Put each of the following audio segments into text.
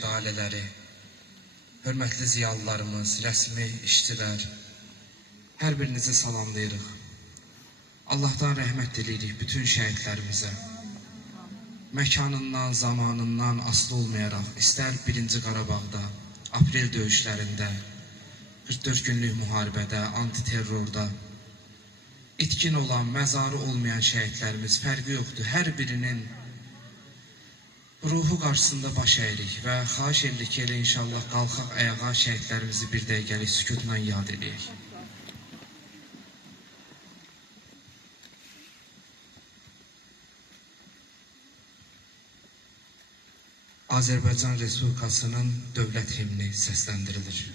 şəhid ailələri, hörmətli ziyalılarımız, rəsmi işçilər, hər birinizi salamlayırıq. Allahdan rəhmət diləyirik bütün şəhidlərimizə. Məkanından, zamanından asılı olmayaraq, istər 1-ci Qarabağda, aprel döyüşlərində, 44 günlük müharibədə, antiterrorda, itkin olan, məzarı olmayan şəhidlərimiz fərqi yoxdur. Hər birinin ruhu qarşısında baş əyirik və xahiş edirik ki, elə inşallah qalxaq ayağa şəhidlərimizi bir dəqiqəlik sükutla yad edək. Azərbaycan Respublikasının dövlət himni səsləndirilir.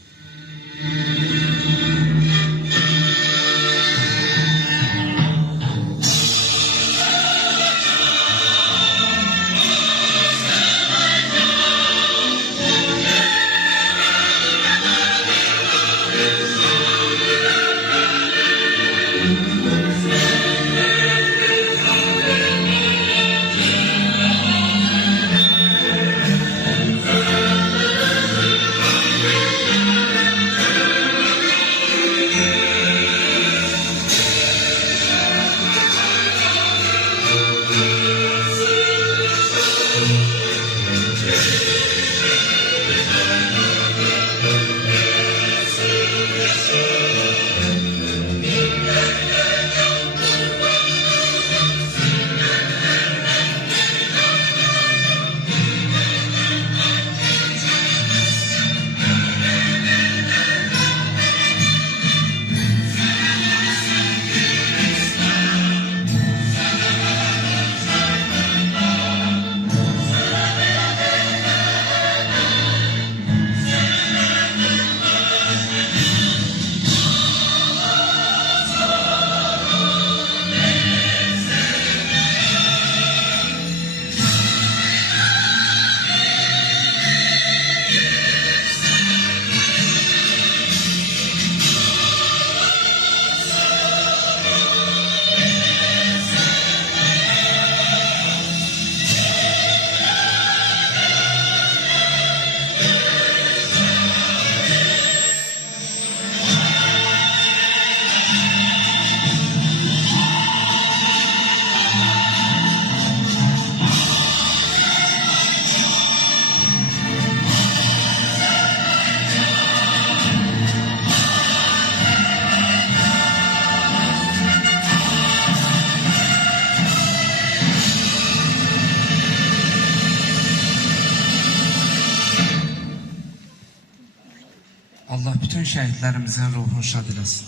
Allah bütün şəhidlərimizin ruhunu şad eləsin.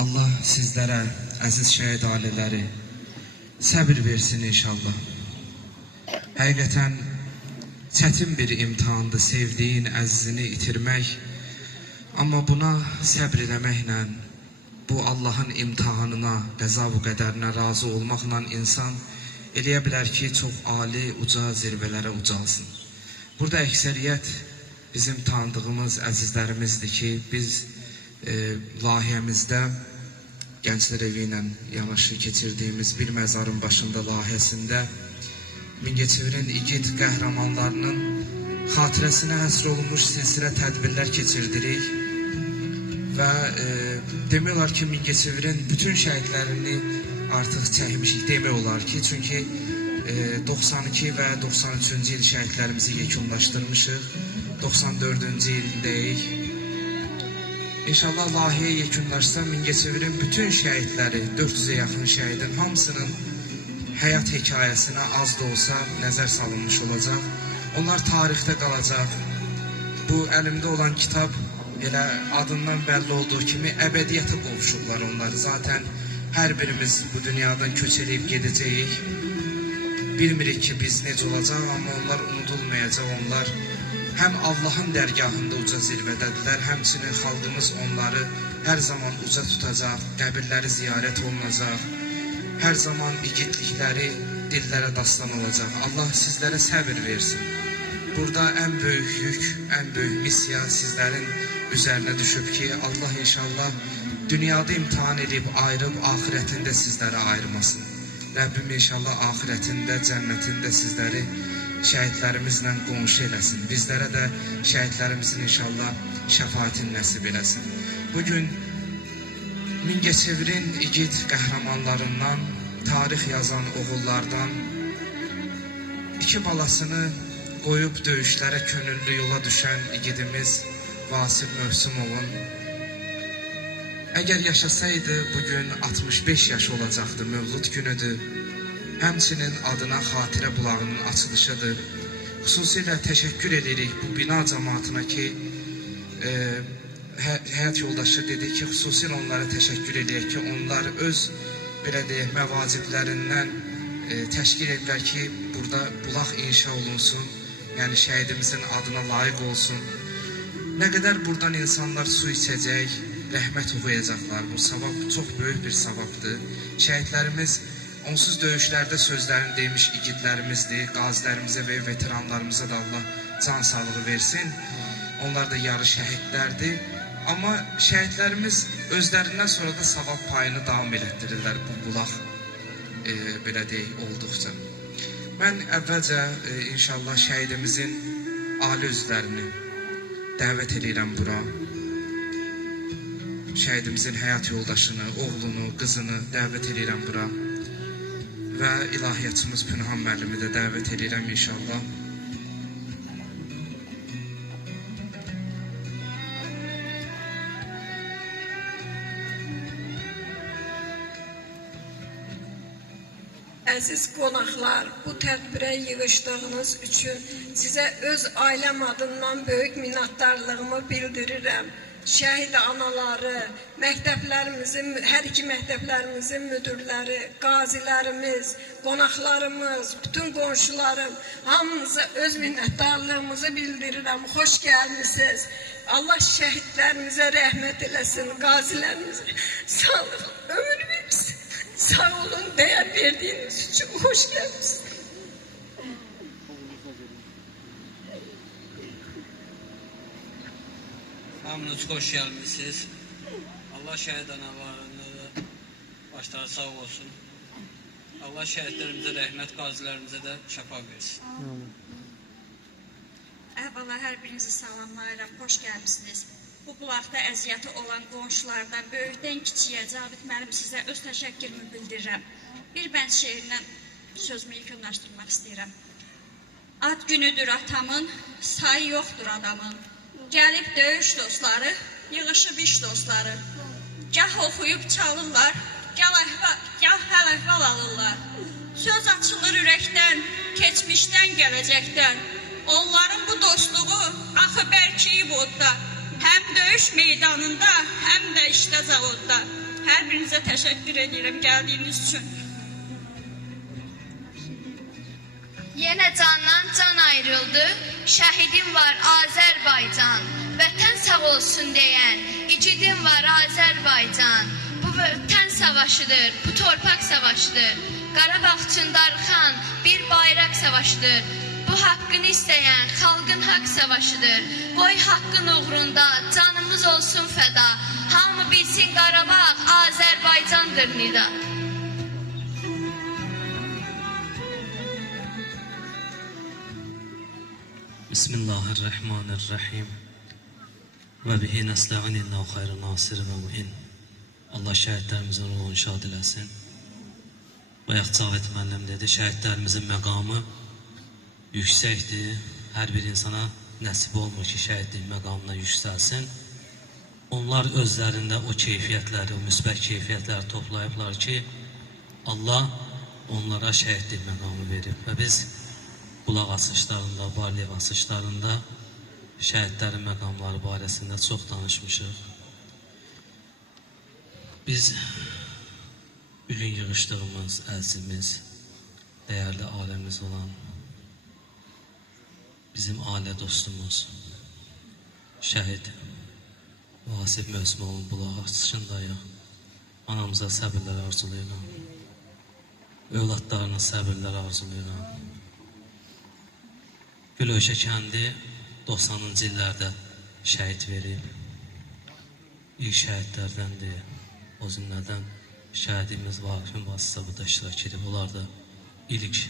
Allah sizlərə, əziz şəhid ailələri, səbir versin inşallah. Həqiqətən çətin bir imtihandır sevdiyin əzizini itirmək. Amma buna səbr eləməklə, bu Allahın imtihanına, qəza və qədərinə razı olmaqla insan eləyə bilər ki, çox ali, uca zirvələrə ucalsın. Burada əksəriyyət bizim tanıdığımız əzizlərimizdir ki, biz layihəmizdə Gənclər Evi ilə yanaşı keçirdiyimiz bir məzarın başında layihəsində Mingəçevirin igid qəhrəmanlarının xatirəsinə həsr olunmuş silsilə tədbirlər keçirdirik və demək olar ki, Mingəçevirin bütün şəhidlərini artıq çəkmişik demək olar ki, çünki 92 və 93-cü il şəhidlərimizi yekunlaşdırmışıq. 94-cü ildəyik. İnşallah layihə yekunlaşsa Mingəçevirin bütün şəhidləri, 400-ə yaxın şəhidin hamısının həyat hekayəsinə az da olsa nəzər salınmış olacaq. Onlar tarixdə qalacaq. Bu əlimdə olan kitab elə adından bəlli olduğu kimi əbədiyyətə qovuşublar onlar. Zaten hər birimiz bu dünyadan köç edib gedəcəyik. Bilmirik ki biz necə olacaq, amma onlar unudulmayacaq. Onlar həm Allahın dərgahında uca zirvədədirlər, həmçinin xalqımız onları hər zaman uca tutacaq, qəbirləri ziyarət olunacaq, hər zaman igidlikləri dillərə dastan olacaq. Allah sizlərə səbir versin. Burada ən böyük yük, ən böyük missiya sizlərin üzərinə düşüb ki, Allah inşallah dünyada imtihan edib, ayırıb, ahirətində sizləri ayırmasın. Rəbbim inşallah ahirətində, cənnətində sizləri şəhidlərimizlə qonşu eləsin. Bizlərə də şəhidlərimizin inşallah şəfaatini nəsib eləsin. Bugün Mingəçevirin igid qəhrəmanlarından, tarix yazan oğullardan, iki balasını qoyub döyüşlərə könüllü yola düşən igidimiz Vasif Mövsümovun əgər yaşasaydı bugün 65 yaş olacaqdı, mövlud günüdür. Həmçinin adına xatirə bulağının açılışıdır. Xüsusilə təşəkkür edirik bu bina cəmaatına ki, həyat yoldaşı dedi ki, xüsusilə onlara təşəkkür edək ki, onlar öz belə deyək məvaciblərindən təşkil edilər ki, burada bulaq inşa olunsun, yəni şəhidimizin adına layiq olsun. Nə qədər buradan insanlar su içəcək, rəhmət oxuyacaqlar. Bu savab çox böyük bir savabdır. Şəhidlərimiz onsuz döyüşlərdə sözlərini demiş igidlərimizdir. Qazilərimizə və veteranlarımıza da Allah can sağlığı versin. Onlar da yarı şəhidlərdir. Amma şəhidlərimiz özlərindən sonra da savab payını davam elətdirirlər bu bulaq belə deyək olduqca. Mən əvvəlcə inşallah şəhidimizin ali üzvlərini dəvət edirəm bura. Şəhidimizin həyat yoldaşını, oğlunu, qızını dəvət edirəm bura. Və ilahiyyatçımız Pünhan müəllimi də dəvət edirəm inşallah. Əziz qonaqlar, bu tədbirə yığışdığınız üçün sizə öz ailəm adından böyük minnətdarlığımı bildirirəm. Şəhid anaları, məktəblərimizin, hər iki məktəblərimizin müdürləri, qazilərimiz, qonaqlarımız, bütün qonşularım, hamınıza öz minnətdarlığımızı bildirirəm. Xoş gəlmisiniz. Allah şəhidlərimizə rəhmət eləsin, qazilərimizə sağlıq, ömür versin. Sağ olun, değer verdiğiniz için hoş geldiniz. Hamınız hoş gelmişsiniz. Allah şəhid analarını başları sağ olsun. Allah şəhidlərimizə rəhmət, qazilərimizə də şəfa versin. Əvvəla hər birinizi salamlayıram, xoş gəlmişsiniz. Bu bulaqda əziyyəti olan qonşulardan böyükdən kiçiyə Cavid müəllim sizə öz təşəkkürümü bildirirəm. Bir bənd şeirlə sözümü yekunlaşdırmaq istəyirəm. Ad günüdür atamın, sayı yoxdur adamın. Gəlib döyüş dostları, yığışıb iş dostları. Gah oxuyub çalırlar, gah həl-əhval alırlar. Söz açılır ürəkdən, keçmişdən, gələcəkdən. Onların bu dostluğu axı bərkiyib odda. Həm döyüş meydanında, həm də işdə zavodda. Hər birinizə təşəkkür edirəm gəldiyiniz üçün. Yenə candan can ayrıldı, şəhidim var Azərbaycan. Vətən sağ olsun deyən, igidim var Azərbaycan. Bu vətən savaşıdır, bu torpaq savaşıdır. Qarabağ üçün darxan bir bayraq savaşıdır. Bu haqqını istəyən xalqın haqq savaşıdır. Qoy haqqın uğrunda canımız olsun fəda. Hamı bilsin Qarabağ Azərbaycandır nida. Bismillahirrahmanirrahim. Və bihi nəstəğin innahu xayrun nasir və muhin. Allah şəhidlərimizin ruhunu şad eləsin. Bayaq Cavid müəllim dedi, şəhidlərimizin məqamı yüksəkdir. Hər bir insana nəsib olmur ki, şəhidlik məqamına yüksəlsin. Onlar özlərində o keyfiyyətləri, o müsbət keyfiyyətləri toplayıblar ki, Allah onlara şəhidlik məqamı verib. Və biz bulaq asışlarında, barlıq asışlarında şəhidlərin məqamları barəsində çox danışmışıq. Biz bugün yığışdığımız əzimiz, dəyərli aləmiz olan bizim ailə dostumuz, şəhid Vasif Mövsümovun bulaq açışındayıq. Anamıza səbirlər arzulayıram. Övladlarına səbirlər arzulayıram. Gülöşə kəndi 90-cı illərdə şəhid verib. İlk şəhidlərdəndir. O cümlədən şəhidimiz Vasifin vasitəsilə bu da iştirak edib. Onlar da ilk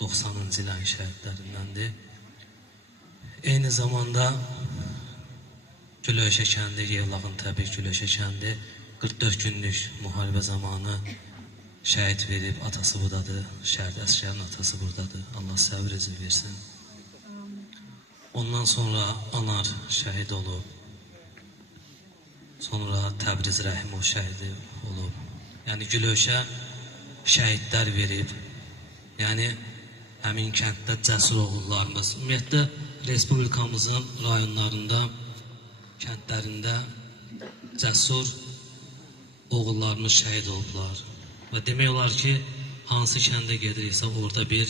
90-cı ilin şəhidlərindəndir. Eyni zamanda Gülöşə kəndi, Yevlağın təbii Gülöşə kəndi 44 günlük müharibə zamanı şəhid verib, atası buradadır, şəhid əsgərin atası buradadır. Allah səbr izin versin. Ondan sonra Anar şəhid olub. Sonra Təbriz Rəhimov şəhidi olub. Yəni Gülöşə şəhidlər verib. Yəni həmin kənddə cəsur oğullarımız, ümumiyyətlə Respublikamızın rayonlarında, kəndlərində cəsur oğullarımız şəhid olublar. Və demək olar ki, hansı kəndə gediriksə orada bir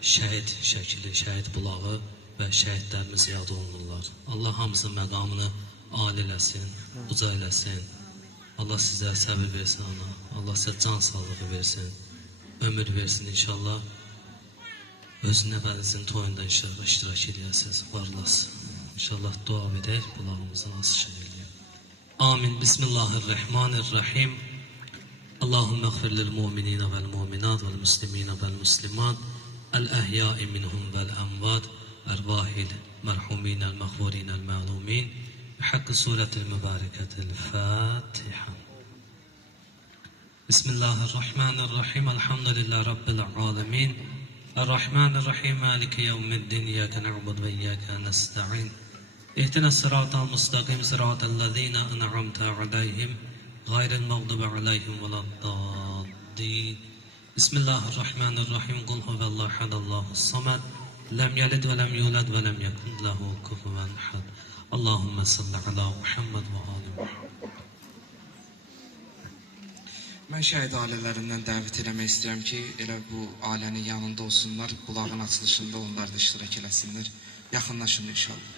şəhid şəkili, şəhid bulağı və şəhidlərimiz yad olunurlar. Allah hamısının məqamını âli eləsin, uca eləsin. Allah sizə səbir versin ana. Allah sizə can sağlığı versin, ömür versin inşallah. Öz nəvənizin toyunda inşallah iştirak edəsiniz, varlasın. İnşallah dua edək, bulağımızın asışını eləyək. Amin. Bismillahirrahmanirrahim. Allahümme gfir lil mu'minina vel mu'minat vel muslimina vel muslimat el ehyai minhum vel emvat ervahil merhumin el mağfurin el ma'lumin بحق سورة المباركة الفاتحة. بسم الله الرحمن الرحيم. الحمد لله رب العالمين الرحمن الرحيم مالك يوم الدين إياك نعبد وإياك نستعين اهدنا الصراط المستقيم صراط الذين أنعمت عليهم غير المغضوب عليهم ولا الضالين. بسم الله الرحمن الرحيم. قل هو الله أحد الله الصمد لم يلد ولم يولد ولم يكن له كفوا أحد. Allahümme salli ala Muhammed və ali Muhammed. Mən şəhid ailələrindən dəvət eləmək istəyirəm ki, elə bu ailənin yanında olsunlar, bulağın açılışında onlar da iştirak eləsinlər. Yaxınlaşın inşallah.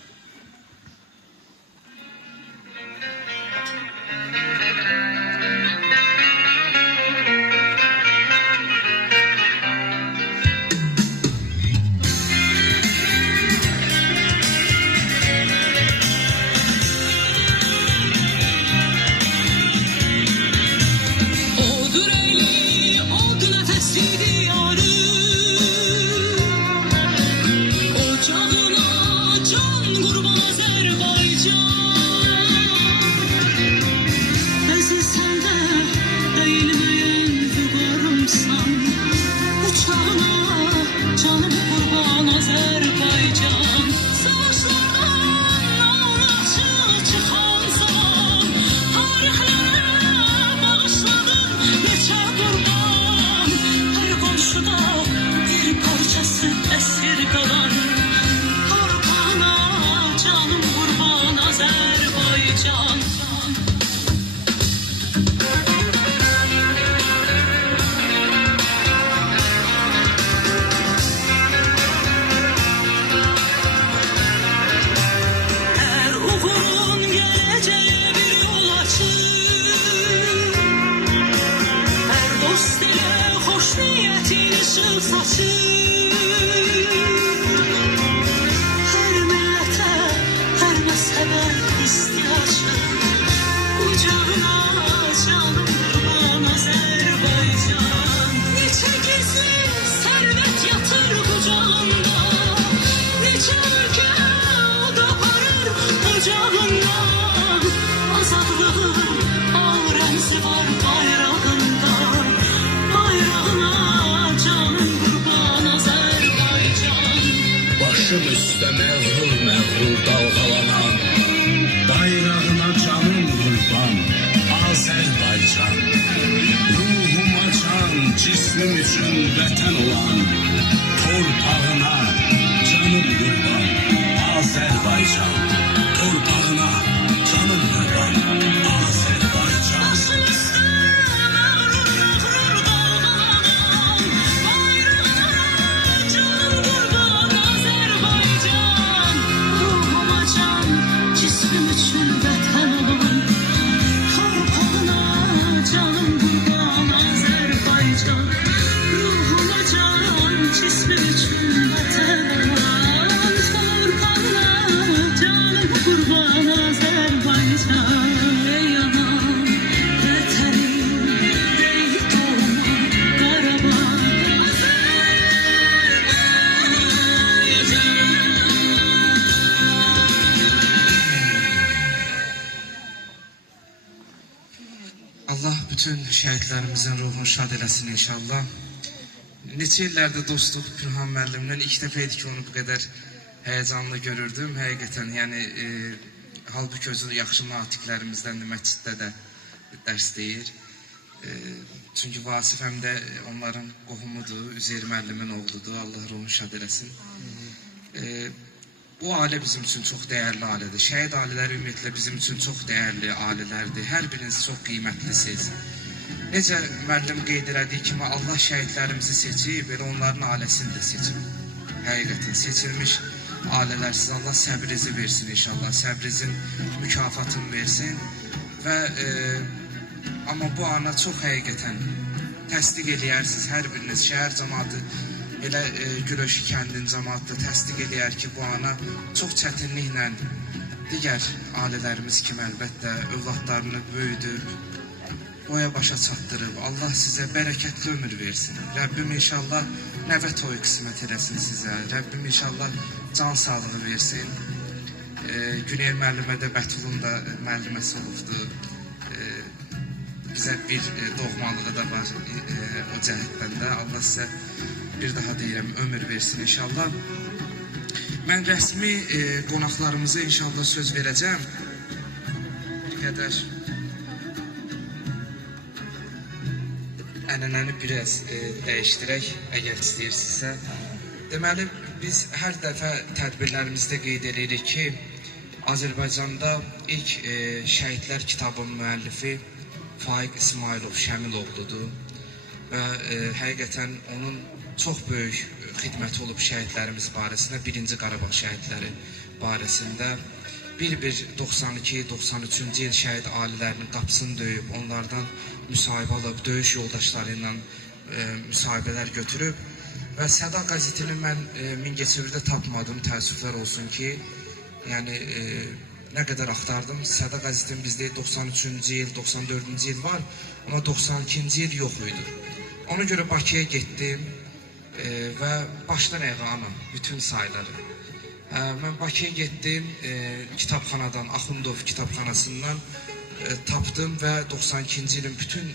Başım üstə məğrur dalğalanan bayrağına canım qurban Azərbaycan. Ruhuma can, cismim üçün vətən olan torpağına canım qurban Azərbaycan. Torpağına canım qurban Azərbaycan. Ruhuma bütün şəhidlərimizin ruhunu şad eləsin inşallah. Neçə illərdir dostluq Pürhan müəllimlə. İlk dəfə idi ki, onu bu qədər həyəcanlı görürdüm. Həqiqətən, yəni halbuki özü yaxşı natiqlərimizdəndir, məsciddə də dərs deyir. Çünki Vasif həm də onların qohumudur, Üzeyir müəllimin oğludur. Allah ruhunu şad eləsin. Bu ailə bizim üçün çox dəyərli ailədir. Şəhid ailələri ümumiyyətlə bizim üçün çox dəyərli ailələrdir. Hər biriniz çox qiymətlisiniz. Necə müəllim qeyd elədiyi kimi Allah şəhidlərimizi seçib, elə onların ailəsini də seçib. Həqiqətən seçilmiş ailələr, siz Allah səbrinizi versin inşallah. Səbrinizin mükafatını versin. Və amma bu ana çox həqiqətən təsdiq eləyərsiniz. Hər biriniz şəhər cəmaatı, elə Güröşü kəndin cəmaatı da təsdiq eləyər ki, bu ana çox çətinliklə digər ailələrimiz kimi əlbəttə övladlarını böyüdüb, boya başa çatdırıb. Allah sizə bərəkətli ömür versin. Rəbbim inşallah nəvə toyu qismət eləsin sizə. Rəbbim inşallah can sağlığı versin. Güney müəllimə də Bətulun da müəlliməsi olubdur. Bizə bir doğmalığı da var o cəhətdən də. Allah sizə bir daha deyirəm, ömür versin inşallah. Mən rəsmi qonaqlarımıza inşallah söz verəcəm. Bir qədər ənənəni biraz dəyişdirək, əgər istəyirsinizsə. Deməli, biz hər dəfə tədbirlərimizdə qeyd edirik ki, Azərbaycanda ilk şəhidlər kitabının müəllifi Faiq İsmailov Şəmiloğludur və həqiqətən onun çox böyük xidməti olub şəhidlərimiz barəsində, 1-ci Qarabağ şəhidləri barəsində. Bir-bir 92-93-cü il şəhid ailələrinin qapısını döyüb, onlardan müsahibə alıb, döyüş yoldaşları ilə müsahibələr götürüb və Səda qəzetini mən Mingəçevirdə tapmadım, təəssüflər olsun ki, yəni nə qədər axtardım, Səda qəzetinin bizdə 93-cü il, 94-cü il var, amma 92-ci il yox idi. Ona görə Bakıya getdim və başdan əğana bütün sayları. Mən Bakıya getdim, kitabxanadan, Axundov kitabxanasından tapdım və 92-ci ilin bütün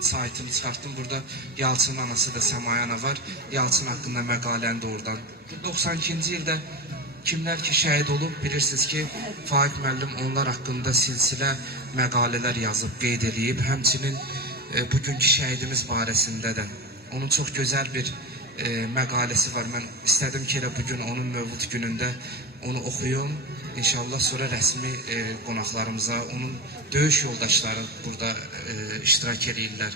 saytını çıxartdım. Burada Yalçın anası da Səmayana var. Yalçın haqqında məqaləni də oradan. 92-ci ildə kimlər ki şəhid olub, bilirsiniz ki, Faiq müəllim onlar haqqında silsilə məqalələr yazıb, qeyd edib. Həmçinin bugünkü şəhidimiz barəsində də onun çox gözəl bir məqaləsi var. Mən istədim ki, elə bugün onun mövlud günündə onu oxuyum. İnşallah sonra rəsmi qonaqlarımıza, onun döyüş yoldaşları burada iştirak edirlər.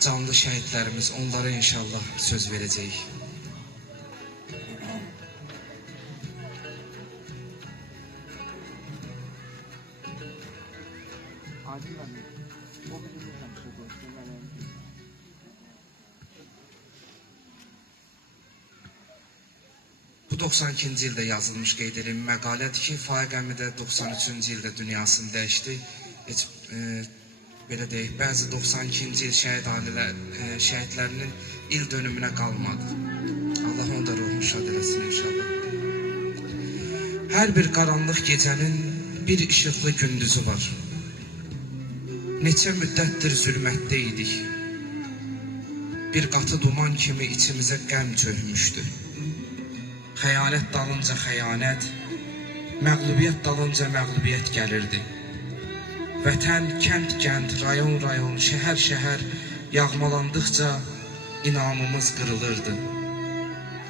Canlı şəhidlərimiz, onlara inşallah söz verəcəyik. Bu 92-ci ildə yazılmış qeyd edilmiş məqalədir ki, Faiq əmi də 93-cü ildə dünyasını dəyişdi. Heç belə deyək, bəzi 92-ci il şəhidlərinin il dönümünə qalmadı. Allah onu da ruhunu şad eləsin inşallah. Hər bir qaranlıq gecənin bir işıqlı gündüzü var. Neçə müddətdir zülmətdə idik. Bir qatı duman kimi içimizə qəm çökmüşdü. Xəyanət dalınca xəyanət, məğlubiyyət dalınca məğlubiyyət gəlirdi. Vətən, kənd, rayon, şəhər yağmalandıqca inamımız qırılırdı.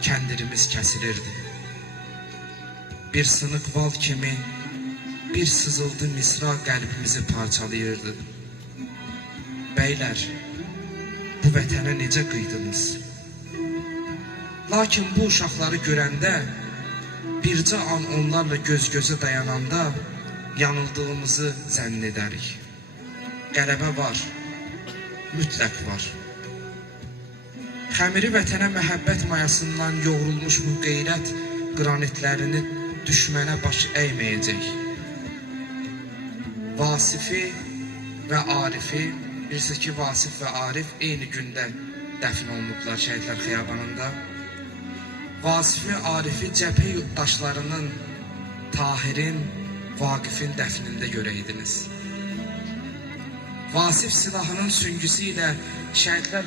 Kəndirimiz kəsilirdi. Bir sınıq val kimi bir sızıldı misra qəlbimizi parçalayırdı. Bəylər, bu vətənə necə qıydınız? Lakin bu uşaqları görəndə, bircə an onlarla göz-gözə dayananda yanıldığımızı zənn edərik. Qələbə var, mütləq var. Xəmiri vətənə məhəbbət mayasından yoğrulmuş bu qeyrət qranitlərini düşmənə baş əyməyəcək. Vasifi və Arifi, bilirsiniz ki, Vasif və Arif eyni gündə dəfn olunublar şəhidlər xiyabanında. Vasifi, Arifi cəbhə yurttaşlarının, Tahirin, Vaqifin dəfnində görəydiniz. Vasif silahının süngüsü ilə Şəhidlər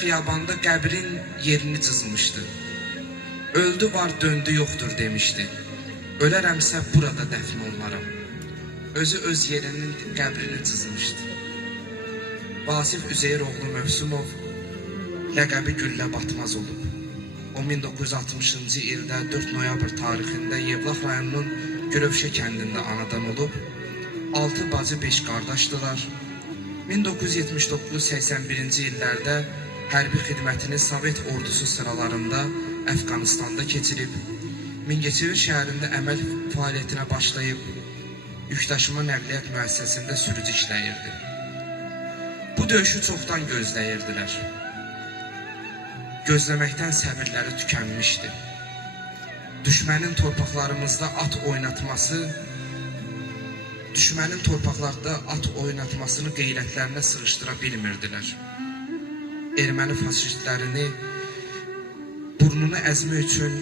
xiyabanında qəbrin yerini cızmışdı. Öldü var, döndü yoxdur demişdi. Ölərəmsə burada dəfn olaram. Özü öz yerinin qəbrini cızmışdı. Vasif Üzeyir oğlu Mövsümov ləqəbi Güllə Batmaz olub. O 1960-cı ildə 4 noyabr tarixində Yevlax rayonunun Gürövşə kəndində anadan olub. 6 bacı 5 qardaşdılar. 1979-81-ci illərdə hərbi xidmətini Sovet ordusu sıralarında Əfqanistanda keçirib. Mingəçevir şəhərində əməl fəaliyyətinə başlayıb, yükdaşıma nəqliyyat müəssisəsində sürücü işləyirdi. Bu döyüşü çoxdan gözləyirdilər. Gözləməkdən səbirləri tükənmişdi. Düşmənin torpaqlarımızda at oynatmasını qeyrətlərinə sığışdıra bilmirdilər. Erməni faşistlərini burnunu əzmək üçün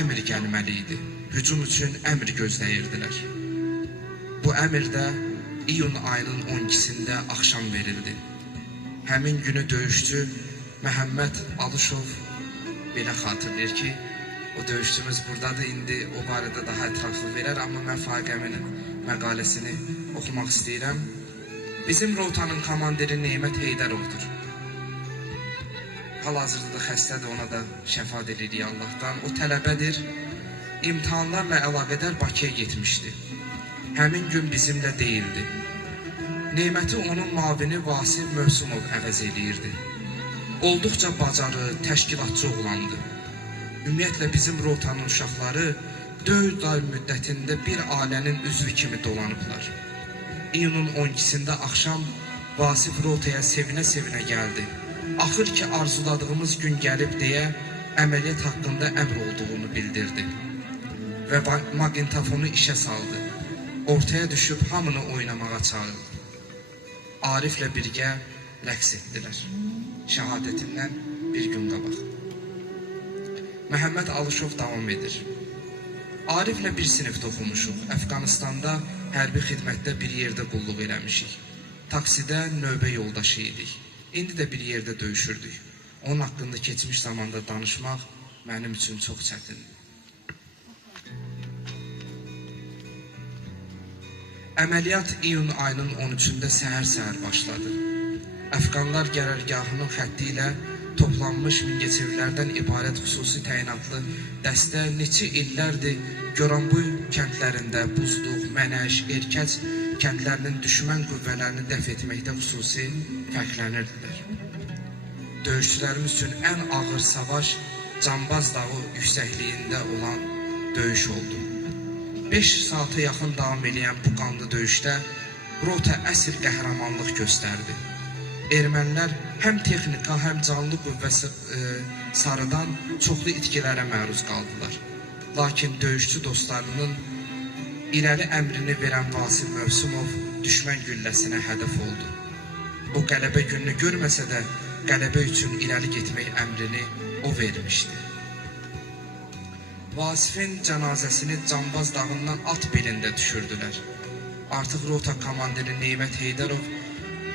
əmr gəlməli idi. Hücum üçün əmr gözləyirdilər. Bu əmr də iyun ayının 12-sində axşam verildi. Həmin günü döyüşçü Məhəmməd Alışov belə xatırlayır ki, o döyüşçümüz buradadır, indi o barədə daha ətraflı verər, amma mən Faqəminin məqaləsini oxumaq istəyirəm. Bizim rotanın komandiri Neymət Heydərovdur. Hal-hazırda xəstədir, ona da şəfa dilirik Allahdan. O tələbədir, imtahanlarla əlaqədar Bakıya getmişdi. Həmin gün bizimlə deyildi. Neyməti onun mavini Vasif Mövsümov əvəz eləyirdi. Olduqca bacarı, təşkilatçı oğlandı. Ümumiyyətlə bizim rotanın uşaqları 4 ay müddətində bir ailənin üzvü kimi dolanıblar. İyunun 12-sində axşam Vasif rotaya sevinə-sevinə gəldi. Axır ki arzuladığımız gün gəlib deyə əməliyyat haqqında əmr olduğunu bildirdi. Və maqnitofonu işə saldı. Ortaya düşüb hamını oynamağa çağırdı. Ariflə birgə rəqs etdilər. Şəhadətindən bir gün qabaq. Məhəmməd Alışov davam edir. Ariflə bir sinifdə oxumuşuq. Əfqanistanda hərbi xidmətdə bir yerdə qulluq eləmişik. Taksidə növbə yoldaşı idik. İndi də bir yerdə döyüşürdük. Onun haqqında keçmiş zamanda danışmaq mənim üçün çox çətindir. Əməliyyat iyun ayının 13-də səhər-səhər başladı. Əfqanlar qərargahının xətti ilə toplanmış Mingəçevirlərdən ibarət xüsusi təyinatlı dəstə neçə illərdir Goranboy kəndlərində Buzluq, Mənəş, Erkəc kəndlərinin düşmən qüvvələrini dəf etməkdə xüsusi fərqlənirdilər. Döyüşçülərimiz üçün ən ağır savaş Cambaz dağı yüksəkliyində olan döyüş oldu. 5 saata yaxın davam edən bu qanlı döyüşdə rota əsl qəhrəmanlıq göstərdi. Ermənilər həm texnika, həm canlı qüvvəsi sarıdan çoxlu itkilərə məruz qaldılar. Lakin döyüşçü dostlarının irəli əmrini verən Vasif Mövsümov düşmən gülləsinə hədəf oldu. O qələbə gününü görməsə də qələbə üçün irəli getmək əmrini o vermişdi. Vasifin cənazəsini Cambaz dağından at belində düşürdülər. Artıq rota komandiri Neymət Heydərov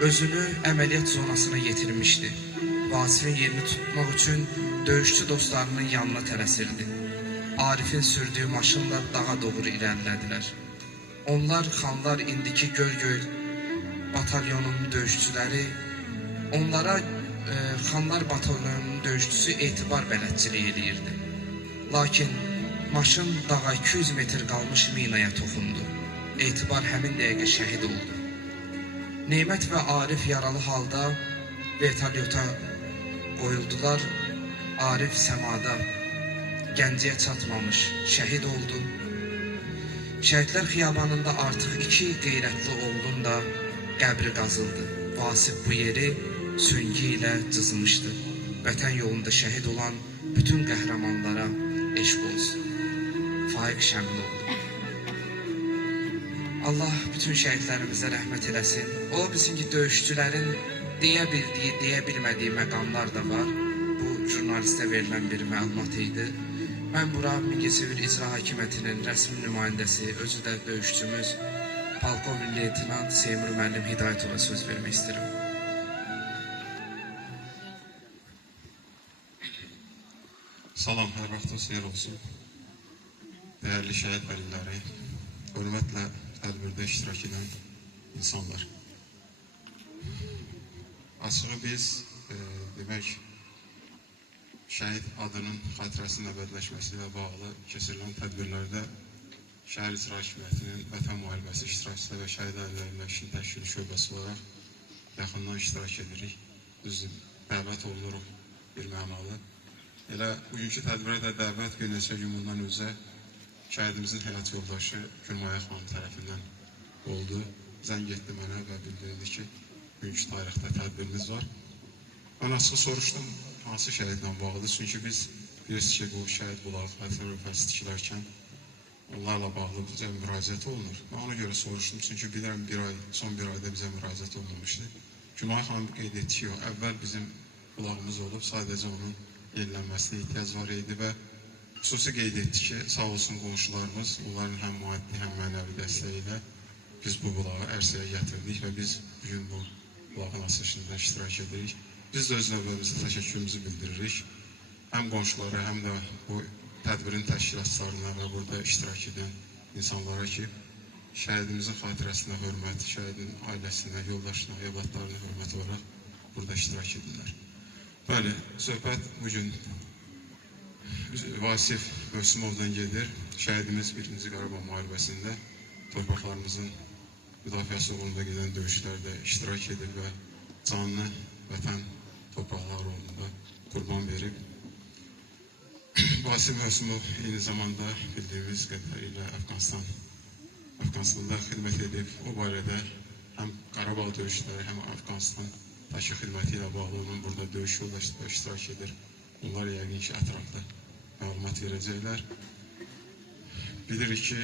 özünü əməliyyat zonasına yetirmişdi. Vasifin yerini tutmaq üçün döyüşçü dostlarının yanına tələsirdi. Arifin sürdüyü maşınla dağa doğru irəlilədilər. Onlar Xanlar indiki Göl-Göl batalyonunun döyüşçüləri, onlara Xanlar batalyonunun döyüşçüsü Etibar bələdçilik eləyirdi. Lakin maşın dağa 200 metr qalmış minaya toxundu. Etibar həmin dəqiqə şəhid oldu. Neymət və Arif yaralı halda vertolyota qoyuldular. Arif səmada Gəncəyə çatmamış şəhid oldu. Şəhidlər xiyabanında artıq 2 qeyrətli oğlun da qəbri qazıldı. Vasif bu yeri süngü ilə cızmışdı. Vətən yolunda şəhid olan bütün qəhrəmanlara eşq olsun. Faiq Şəmiloğlu. Allah bütün şəhidlərimizə rəhmət eləsin. O bilsin ki, döyüşçülərin deyə bildiyi, deyə bilmədiyi məqamlar da var. Bu jurnalistə verilən bir məlumat idi. Mən bura Mingəçevir İcra Hakimiyyətinin rəsmi nümayəndəsi, özü də döyüşçümüz Polkovnik Leytenant Seymur müəllim Hidayətova söz vermək istəyirəm. Salam, hər vaxtınız xeyir olsun. Dəyərli şəhid vəliləri, hörmətlə tədbirdə iştirak edən insanlar. Açığı biz, demək, şəhid adının xatirəsinin əbədiləşməsi ilə bağlı keçirilən tədbirlərdə Şəhər İcra Hakimiyyətinin Vətən Müharibəsi iştirakçısı və Şəhid Ailələrlə İşin Təşkili Şöbəsi olaraq yaxından iştirak edirik. Düzdür, dəvət olunuruq bir mənalı. Elə bugünkü tədbirə də dəvət bir neçə gün bundan öncə şəhidimizin həyat yoldaşı Gülmaya xanım tərəfindən oldu. Zəng etdi mənə və bildirdi ki, bugünkü tarixdə tədbirimiz var. Mən açıq soruşdum, hansı şəhidlə bağlıdır? Çünki biz bilirsiniz ki, bu şəhid bulağı xatirə lövhəsi tikilərkən onlarla bağlı bizə müraciət olunur. Mən ona görə soruşdum, çünki bilirəm son bir ayda bizə müraciət olunmuşdu. Gülmaya xanım qeyd etdi ki, əvvəl bizim bulağımız olub, sadəcə onun yenilənməsinə ehtiyac var idi və xüsusi qeyd etdi ki, sağ olsun qonşularımız, onların həm maddi, həm mənəvi dəstəyi ilə biz bu bulağı ərsəyə gətirdik və biz bugün bu bulağın açılışında iştirak edirik. Biz də öz növbəmizdə təşəkkürümüzü bildiririk. Həm qonşulara, həm də bu tədbirin təşkilatçılarına və burada iştirak edən insanlara ki, şəhidimizin xatirəsinə hörmət, şəhidin ailəsinə, yoldaşına, evlatlarına hörmət olaraq burada iştirak edirlər. Bəli, söhbət bugün Vasif Mövsümovdan gedir. Şəhidimiz 1-ci Qarabağ müharibəsində torpaqlarımızın müdafiəsi uğrunda gedən döyüşlərdə iştirak edir və canını vətən torpaqları uğrunda qurban verib. Vasif Mövsümov eyni zamanda bildiyimiz qədərilə Əfqanistanda xidmət edib. O barədə həm Qarabağ döyüşləri, həm Əfqanistandakı xidməti ilə bağlı onun burada döyüş yoldaşlıqda iştirak edir. Onlar yəqin ki, ətraflı məlumat verəcəklər. Bilirik ki,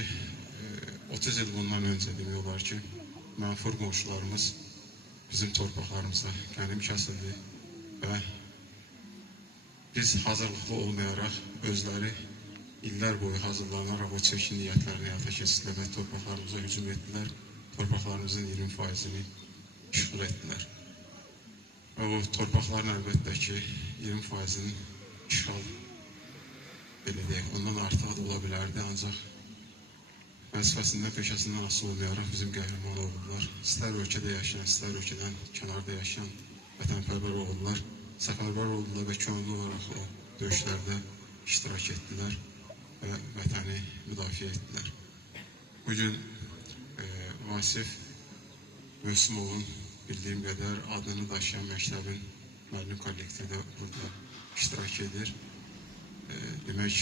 30 il bundan öncə demək olar ki, mənfur qonşularımız bizim torpaqlarımızda qənim kəsildi və biz hazırlıqlı olmayaraq özləri illər boyu hazırlanaraq o çirkin niyyətlərini həyata keçirmək torpaqlarımıza hücum etdilər, torpaqlarımızın 20%-ni işğal etdilər. Və o torpaqların əlbəttə ki, 20%-nin işğal, belə deyək, ondan artıq da ola bilərdi, ancaq vəzifəsindən, peşəsindən asılı olmayaraq bizim qəhrəman oğullar, istər ölkədə yaşayan, istər ölkədən kənarda yaşayan vətənpərvər oğullar səfərbər oldular və könüllü olaraq o döyüşlərdə iştirak etdilər və vətəni müdafiə etdilər. Bugün Vasif Mövsümovun bildiyim qədər adını daşıyan məktəbin müəllim kollektivi də burada iştirak edir. Demək,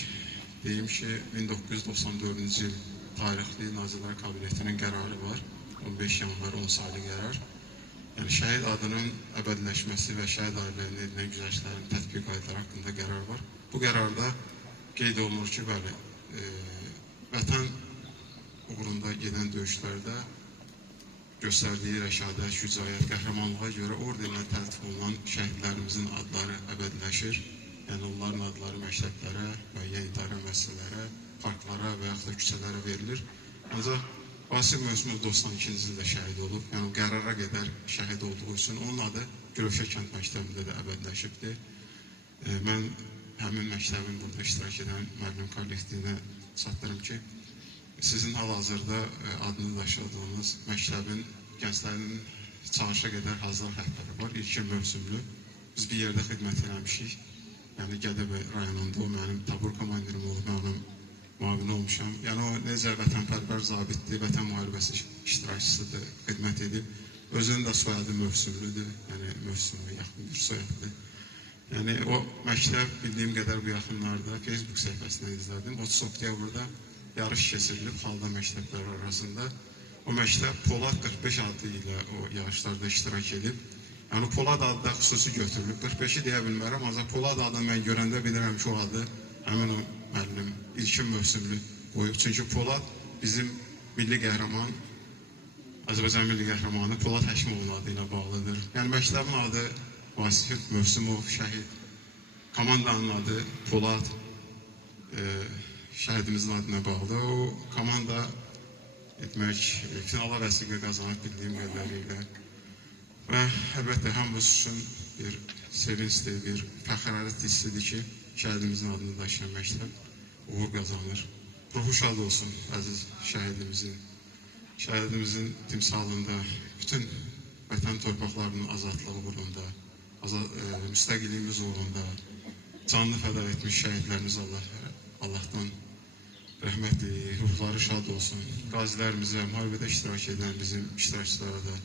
deyim ki, 1994-cü il tarixli Nazirlər Kabinetinin qərarı var, 15 yanvar 10 saylı qərar. Yəni, şəhid adının əbədiləşməsi və şəhid ailələrinin edilən güzəştlərin tətbiq qaydaları haqqında qərar var. Bu qərarda qeyd olunur ki, bəli, vətən uğrunda gedən döyüşlərdə göstərdiyi rəşadət, şücaət, qəhrəmanlığa görə orderlə təltif olunan şəhidlərimizin adları əbədiləşir. Yəni, onların adları məktəblərə, müəyyən idarə müəssisələrə, parklara və yaxud da küçələrə verilir. Ancaq Vasif Mövsümov 92-ci ildə şəhid olub, yəni qərara qədər şəhid olduğu üçün onun adı Gülöşə kənd məktəbində də əbədiləşibdir. Mən həmin məktəbin burada iştirak edən müəllim kollektivinə çatdırım ki, sizin hal-hazırda adını daşıdığınız məktəbin gənclərinin çağırışa qədər hazırlıq rəhbəri var, İlkin Mövsümlü. Biz bir yerdə xidmət eləmişik, yəni Gədəbəy rayonunda o mənim tabur komandirim olub, mən onun müavini olmuşam. Yəni o necə vətənpərvər zabitdir, vətən müharibəsi iştirakçısıdır, xidmət edib. Özünün də soyadı Mövsümlüdür, yəni Mövsümlüyə yaxın bir soyaddır. Yəni o məktəb bildiyim qədər bu yaxınlarda Facebook səhifəsindən izlədim. 30 oktyabrda yarış keçirilib xalqa məktəbləri arasında. O məktəb Polad 45 adı ilə o yarışlarda iştirak edib. Yəni Polad adı da xüsusi götürülüb. 45-i deyə bilmərəm, ancaq Polad adını mən görəndə bilirəm ki, o adı həmin o müəllim İlkin Mövsümlü qoyub. Çünki Polad bizim milli qəhrəman, Azərbaycan milli qəhrəmanı Polad Həkimovun adı ilə bağlıdır. Yəni məktəbin adı Vasif Mövsümov şəhid, komandanın adı Polad şəhidimizin adına bağlıdır. O komanda etmək, finala vəsiqə qazanıb bildiyim qədərilə. Və əlbəttə hamımız üçün bir sevincdir, bir fəxarət hissidir ki, şəhidimizin adını daşıyan məktəb uğur qazanır. Ruhu şad olsun əziz şəhidimizin. Şəhidimizin timsalında, bütün vətən torpaqlarının azadlığı uğrunda, müstəqilliyimiz uğrunda canlı fəda etmiş şəhidlərimiz Allahdan rəhmət diləyir, ruhları şad olsun. Qazilərimizə, müharibədə iştirak edən bizim iştirakçılara da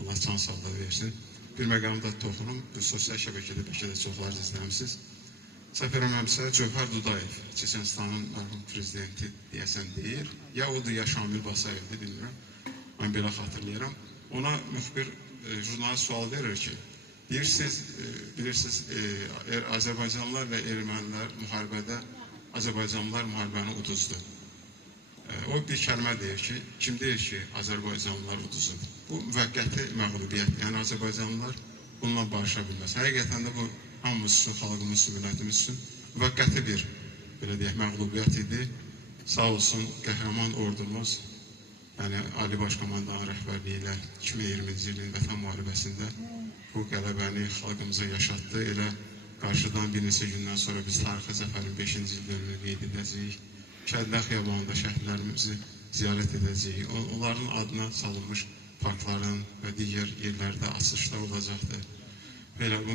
Allah can sağlığı versin. Bir məqamda toxunum, sosial şəbəkədə bəlkə də çoxlarınız izləmişsiniz. Səhv eləmirəmsə, Cövhər Dudayev, Çeçenistanın mərhum prezidenti deyəsən deyir, ya odur, ya Şamil Basayevdir, bilmirəm. Mən belə xatırlayıram. Ona müxbir jurnalist sual verir ki, bilirsiniz, Azərbaycanlılar və ermənilər müharibədə, Azərbaycanlılar müharibəni uduzdu. O bir kəlmə deyir ki, kim deyir ki, Azərbaycanlılar uduzur? Bu müvəqqəti məğlubiyyət, yəni Azərbaycanlılar bununla barışa bilməz. Həqiqətən də bu hamımız üçün, xalqımız üçün, millətimiz üçün müvəqqəti bir, belə deyək, məğlubiyyət idi. Sağ olsun, qəhrəman ordumuz, yəni Ali Başkomandanın rəhbərliyi ilə 2020-ci ilin vətən müharibəsində bu qələbəni xalqımıza yaşatdı. Elə qarşıdan bir neçə gündən sonra biz tarixi zəfərin 5-ci il dönümünü qeyd edəcəyik. Şəhidlər Xiyabanında şəhidlərimizi ziyarət edəcəyik. Onların adına salınmış parkların və digər yerlərdə açılışlar olacaqdır. Belə bu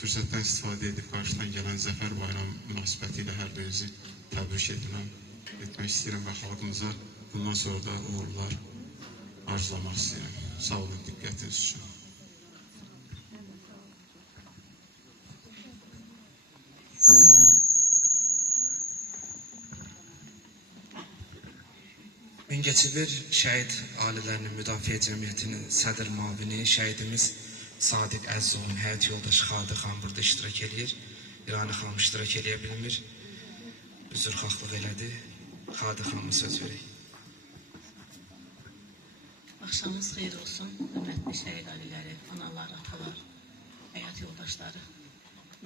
fürsətdən istifadə edib qarşıdan gələn Zəfər Bayramı münasibəti ilə hər birinizi təbrik edirəm, etmək istəyirəm və xalqımıza bundan sonra da uğurlar arzulamaq istəyirəm. Sağ olun diqqətiniz üçün. Mingəçevir Şəhid Ailələrinin Müdafiə Cəmiyyətinin sədr müavini şəhidimiz Sadiq Əzzovun həyat yoldaşı Xadi xan burada iştirak edir. İrani xanım iştirak edə bilmir. Üzrxahlıq elədi. Xadi xanıma söz verək. Axşamınız xeyir olsun, hörmətli şəhid ailələri, analar, atalar, həyat yoldaşları.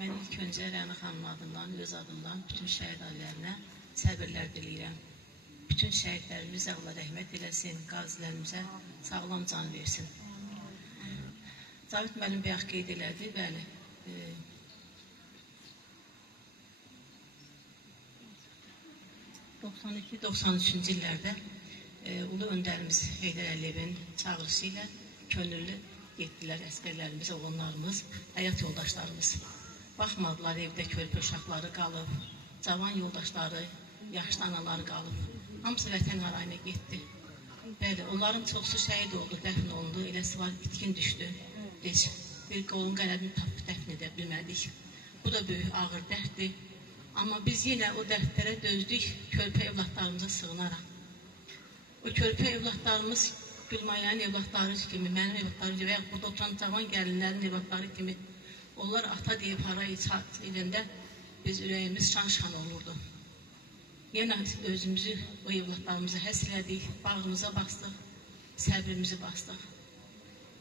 Mən ilk öncə Rəna xanımın adından, öz adımdan bütün şəhid ailələrinə səbirlər diləyirəm. Bütün şəhidlərimizə Allah rəhmət eləsin, qazilərimizə sağlam can versin. Cavid müəllim bayaq qeyd elədi, bəli. 92-93-cü illərdə Ulu öndərimiz Heydər Əliyevin çağırışı ilə könüllü getdilər əsgərlərimiz, oğlanlarımız, həyat yoldaşlarımız. Baxmadılar, evdə körpə uşaqları qalıb, cavan yoldaşları, yaşlı anaları qalıb. Hamısı vətən harayına getdi. Bəli, onların çoxsu şəhid oldu, dəfn olundu, eləsi var, itkin düşdü. Heç bir qolun qələbini tapıb dəfn edə bilmədik. Bu da böyük ağır dərddir. Amma biz yenə o dərdlərə dözdük, körpə evlatlarımıza sığınaraq. O körpə evlatlarımız Gülmayanın evlatları kimi, mənim evlatlarım kimi və ya burada oturan cavan gəlinlərin evlatları kimi onlar ata deyib harayı edəndə biz ürəyimiz şan-şan olurdu. Yenə özümüzü, o evlatlarımızı həslədik, bağrımıza bastıq, səbrimizi bastıq.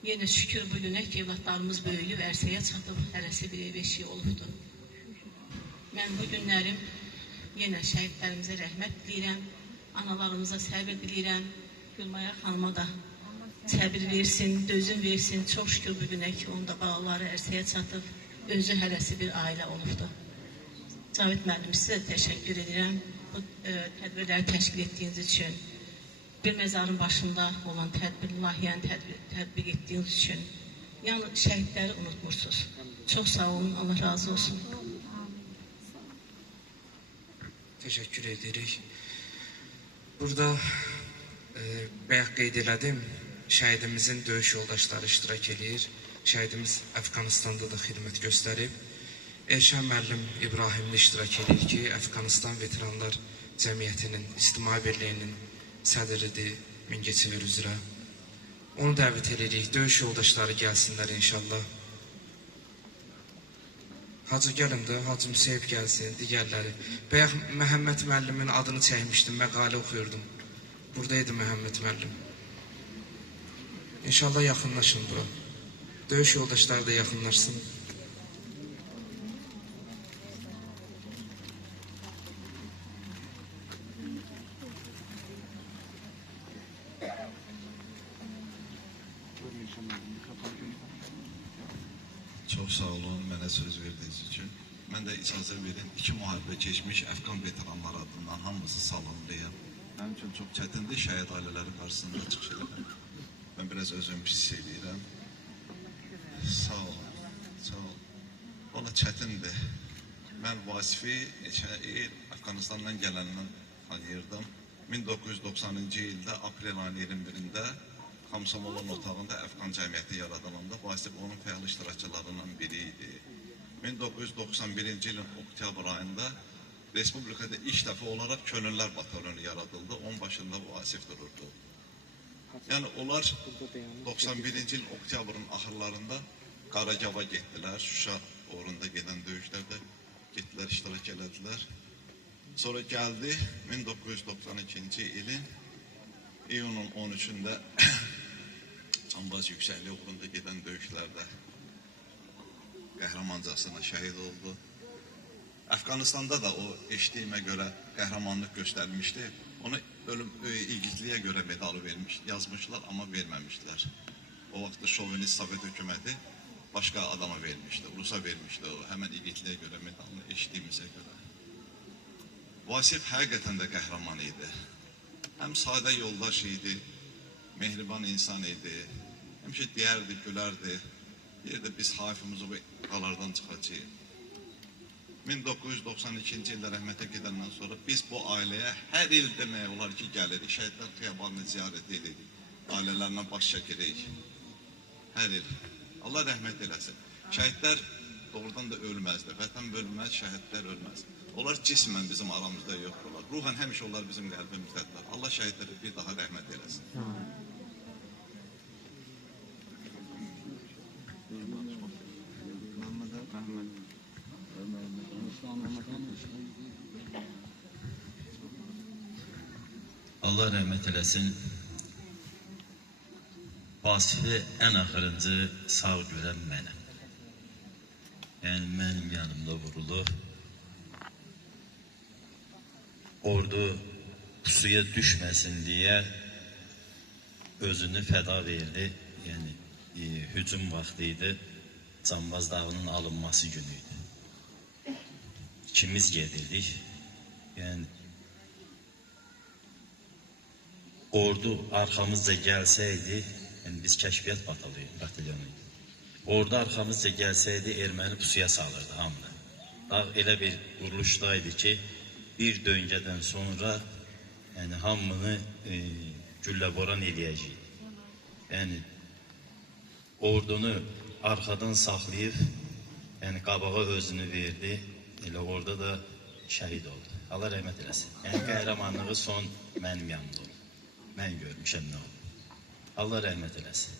Yenə şükür bu günə ki, evlatlarımız böyüyüb, ərsəyə çatıb, hərəsi bir ev eşiyi olubdu. Mən bu günlərim yenə şəhidlərimizə rəhmət diləyirəm, analarımıza səbir diləyirəm, Gülmaya xanıma da səbir versin, dözüm versin. Çox şükür bu günə ki, onda balaları ərsəyə çatıb, özü hərəsi bir ailə olubdu. Cavid müəllim, sizə təşəkkür edirəm bu tədbirləri təşkil etdiyiniz üçün. Bir məzarın başında olan tədbir, layihəni tətbiq etdiyiniz üçün. Yəni, şəhidləri unutmursunuz. Çox sağ olun, Allah razı olsun. Təşəkkür edirik. Burada bayaq qeyd elədim, şəhidimizin döyüş yoldaşları iştirak edir. Şəhidimiz Əfqanistanda da xidmət göstərib. Erşən müəllim İbrahimli iştirak edir ki, Əfqanistan Veteranlar Cəmiyyətinin, İctimai Birliyinin sədridir Mingəçevir üzrə. Onu dəvət edirik, döyüş yoldaşları gəlsinlər inşallah. Hacı gəlin də, Hacı Müseyib gəlsin, digərləri. Bayaq Məhəmməd müəllimin adını çəkmişdim, məqalə oxuyurdum. Buradaydı Məhəmməd müəllim. İnşallah yaxınlaşın bura. Döyüş yoldaşları da yaxınlaşsın. Çox sağ olun mənə söz verdiyiniz üçün. Mən də icazə verin, 2 müharibə keçmiş Əfqan veteranlar adından hamınızı salamlayım. Mənim üçün çox çətindir şəhid ailələri qarşısında çıxış edirəm. Mən biraz özüm hiss edirəm. Sağ olun, sağ olun. Valla çətindir. Mən Vasifi neçə il Əfqanistandan gələndən tanıyırdım. 1990-cı ildə aprel ayının 21-də Komsomolun otağında Əfqan cəmiyyəti yaradılanda Vasif onun fəal iştirakçılarından biri idi. 1991-ci ilin oktyabr ayında Respublikada ilk dəfə olaraq Könüllülər batalyonu yaradıldı. Onun başında Vasif dururdu. Yəni onlar 91-ci il oktyabrın axırlarında Qaragava getdilər. Şuşa uğrunda gedən döyüşlərdə getdilər, iştirak elədilər. Sonra gəldi 1992-ci ilin iyunun 13-də Cambaz yüksəkliyi uğrunda gedən döyüşlərdə qəhrəmancasına şəhid oldu. Əfqanistanda da o eşitdiyimə görə qəhrəmanlıq göstərmişdi. Ona ölüm igidliyə görə medalı vermiş, yazmışlar, amma verməmişdilər. O vaxtda şovinist Sovet hökuməti başqa adama vermişdi, Rusa vermişdi o həmən igidliyə görə medalını eşitdiyimizə görə. Vasif həqiqətən də qəhrəman idi. Həm sadə yoldaş idi, mehriban insan idi. Həmişə deyərdi, gülərdi. Deyirdi, biz haifimizi bu qalardan çıxacağıq. 1992-ci ildə rəhmətə gedəndən sonra biz bu ailəyə hər il demək olar ki, gəlirik. Şəhidlər xiyabanını ziyarət edirik. Ailələrlə baş çəkirik. Hər il. Allah rəhmət eləsin. Şəhidlər doğrudan da ölməzdi. Vətən bölünməz, şəhidlər ölməz. Onlar cismən bizim aramızda yoxdurlar. Ruhən həmişə onlar bizim qəlbimizdədirlər. Allah şəhidlərə bir daha rəhmət eləsin. Allah rəhmət eləsin. Vasifi ən axırıncı sağ görən mənəm. Yəni mənim yanımda vurulub. Ordu pusuya düşməsin deyə özünü fəda verdi. Yəni hücum vaxtı idi. Cambaz dağının alınması günü idi. İkimiz gedirdik. Yəni ordu arxamızca gəlsəydi, yəni biz kəşfiyyat batalyonuydu. Ordu arxamızca gəlsəydi, erməni pusuya salırdı hamını. Dağ elə bir quruluşdaydı ki, bir döngədən sonra yəni hamını gülləboran eləyəcək. Yəni ordunu arxadan saxlayıb, yəni qabağa özünü verdi. Elə orada da şəhid oldu. Allah rəhmət eləsin. Yəni qəhrəmanlığı son mənim yanımda oldu. Mən görmüşəm nə oldu. Allah rəhmət eləsin.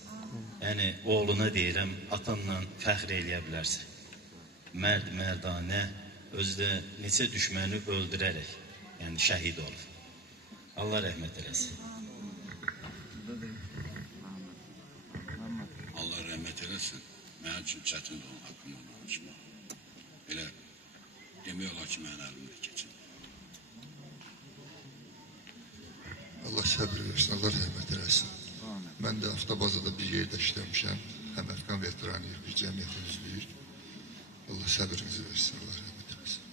Yəni oğluna deyirəm, atanla fəxr eləyə bilərsən. Mərd, mərdanə, özü də neçə düşməni öldürərək, yəni şəhid olur. Allah rəhmət eləsin. Allah rəhmət eləsin. Mənim üçün çətindir onun haqqında danışmaq. Belə demək olar ki, mənim əlimdə keçin. Allah səbir versin, Allah rəhmət eləsin. Mən də avtobazada bir yerdə işləmişəm. Həm Əfqan veteranıyıq, bir cəmiyyət üzvüyük. Allah səbrinizi versin, Allah rəhmət eləsin.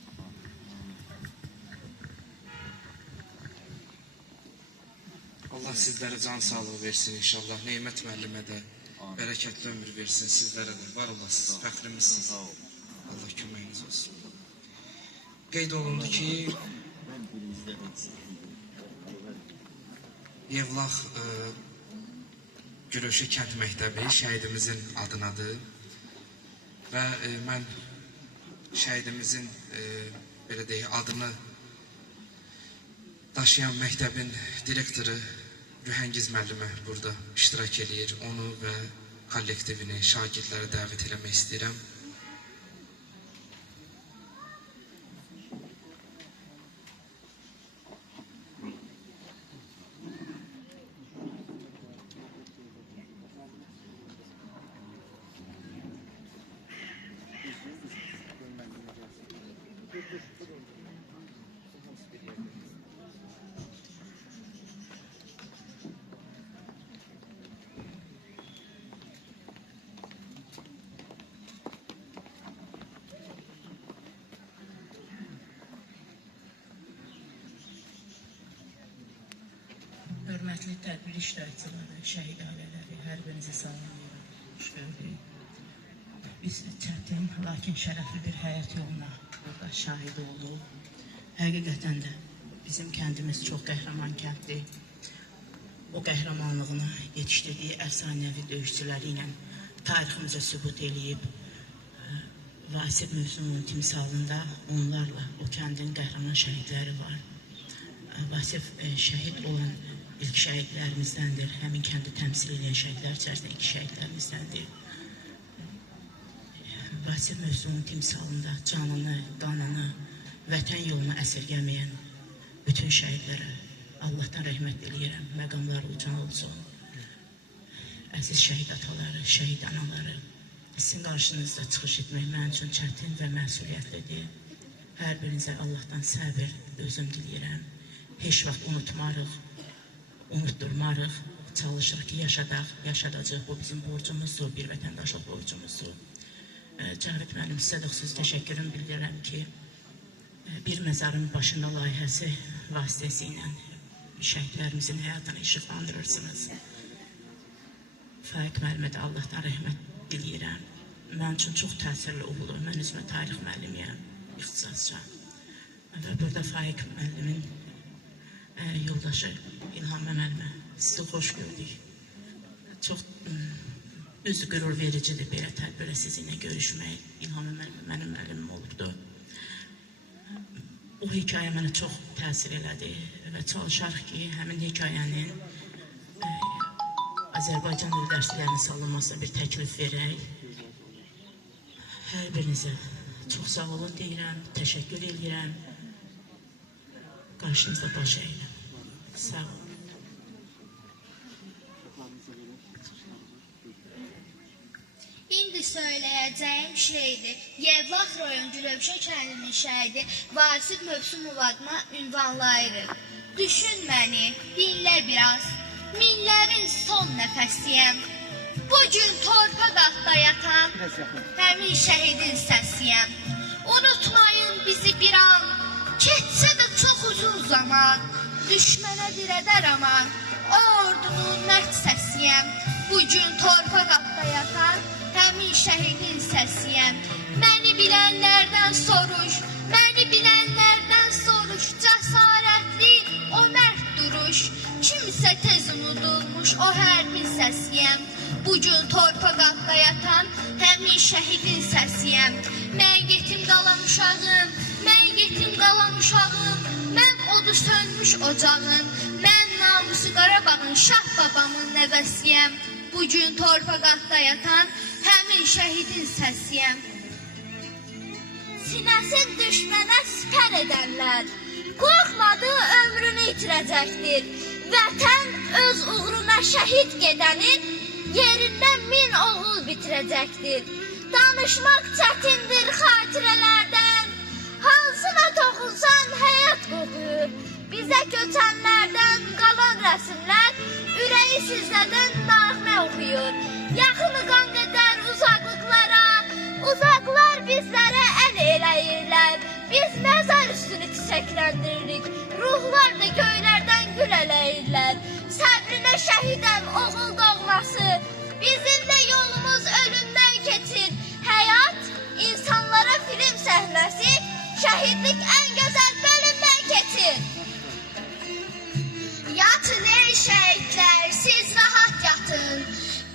Allah sizlərə can sağlığı versin inşallah. Neymət müəllimə də bərəkətli ömür versin sizlərə də. Var olasınız, fəxrimizsiniz. Allah köməyiniz olsun. Qeyd olundu ki, Yevlax Güröşü kənd məktəbi şəhidimizin adınadır və mən şəhidimizin belə deyək, adını daşıyan məktəbin direktoru Rühəngiz müəllimə burada iştirak edir. Onu və kollektivini, şagirdləri dəvət eləmək istəyirəm. hörmətli tədbir iştirakçıları, şəhid ailələri, hər birinizi salamlayıram. Xoş gördük. Biz çətin, lakin şərəfli bir həyat yoluna burada şahid olduq. Həqiqətən də bizim kəndimiz çox qəhrəman kənddir. O qəhrəmanlığını yetişdirdiyi əfsanəvi döyüşçüləri ilə tariximizə sübut eləyib. Vasif Mövzunun timsalında onlarla o kəndin qəhrəman şəhidləri var. Vasif şəhid olan ilk şəhidlərimizdəndir. Həmin kəndi təmsil edən şəhidlər içərisində ilk şəhidlərimizdəndir. Vasif Mövzunun timsalında canını, qanını, vətən yolunu əsirgəməyən bütün şəhidlərə Allahdan rəhmət diləyirəm. Məqamlar ucan olsun. Əziz şəhid ataları, şəhid anaları, sizin qarşınızda çıxış etmək mənim üçün çətin və məsuliyyətlidir. Hər birinizə Allahdan səbir, dözüm diləyirəm. Heç vaxt unutmarıq, unutturmarıq, çalışırıq ki, yaşadaq, yaşadacaq. Bu bizim borcumuzdur, bir vətəndaşlıq borcumuzdur. Cavit müəllim, sizə də xüsusi təşəkkürüm bildirirəm ki, bir məzarın başında layihəsi vasitəsilə şəhidlərimizin həyatını işıqlandırırsınız. Faiq müəllimə də Allahdan rəhmət diləyirəm. Mənim üçün çox təsirli oldu. Mən üzmə tarix müəllimiyəm, ixtisasca. Və burada Faiq müəllimin yoldaşı İlham müəllimə sizi xoş gördük. Çox özü qürur vericidir belə tədbirə sizinlə görüşmək. İlham mənim müəllimim olubdu. O hekayə mənə çox təsir elədi və çalışarıq ki, həmin hekayənin Azərbaycan dili dərslərinin salınmasına bir təklif verək. Hər birinizə çox sağ olun deyirəm, təşəkkür edirəm. Qarşınızda baş əyiləm. Sağ olun. İndi söyləyəcəyim şeydir. Yevlax rayon Gülövşə kəndinin şəhidi Vasif Mövsumov adına ünvanlayırıq. Düşün məni, dinlə biraz. Minlərin son nəfəsiyəm. Bugün torpaq altda yatan həmin şəhidin səsiyəm. Unutmayın bizi bir an, keçsə də çox uzun zaman. Düşmənə dirədər aman, o ordunun mərd səsiyəm. Bugün torpaq altda yatan həmin şəhidin səsiyəm. Məni bilənlərdən soruş, məni bilənlərdən soruş. Cəsarətli o mərd duruş, kimsə tez unudulmuş o hərbin səsiyəm. Bugün torpaq altda yatan həmin şəhidin səsiyəm. Mən yetim qalan uşağım, mən yetim qalan uşağım. Mən odu sönmüş ocağın, mən namusu Qarabağın şah babamın nəvəsiyəm. Bugün torpaq altda yatan həmin şəhidin səsiyəm. Sinəsin düşmənə sipər edənlər, qorxmadı ömrünü itirəcəkdir. Vətən öz uğruna şəhid gedənin yerindən min oğul bitirəcəkdir. Danışmaq çətindir xatirələrdən, hansına toxunsan həyat qoxuyur. Bizə köçənlərdən qalan rəsimlər ürəyi sizlədən nəğmə oxuyur. Yaxını qan qədər uzaqlıqlara, uzaqlar bizlərə əl eləyirlər. Biz məzar üstünü çiçəkləndiririk, ruhlar da göylərdən gül eləyirlər. Səbrinə şəhidəm oğul doğması, bizim də yolumuz ölümdən keçir. Həyat insanlara film səhnəsi, şəhidlik ən gözəl bölümdən keçir. Yatın ey şəhidlər, siz rahat yatın.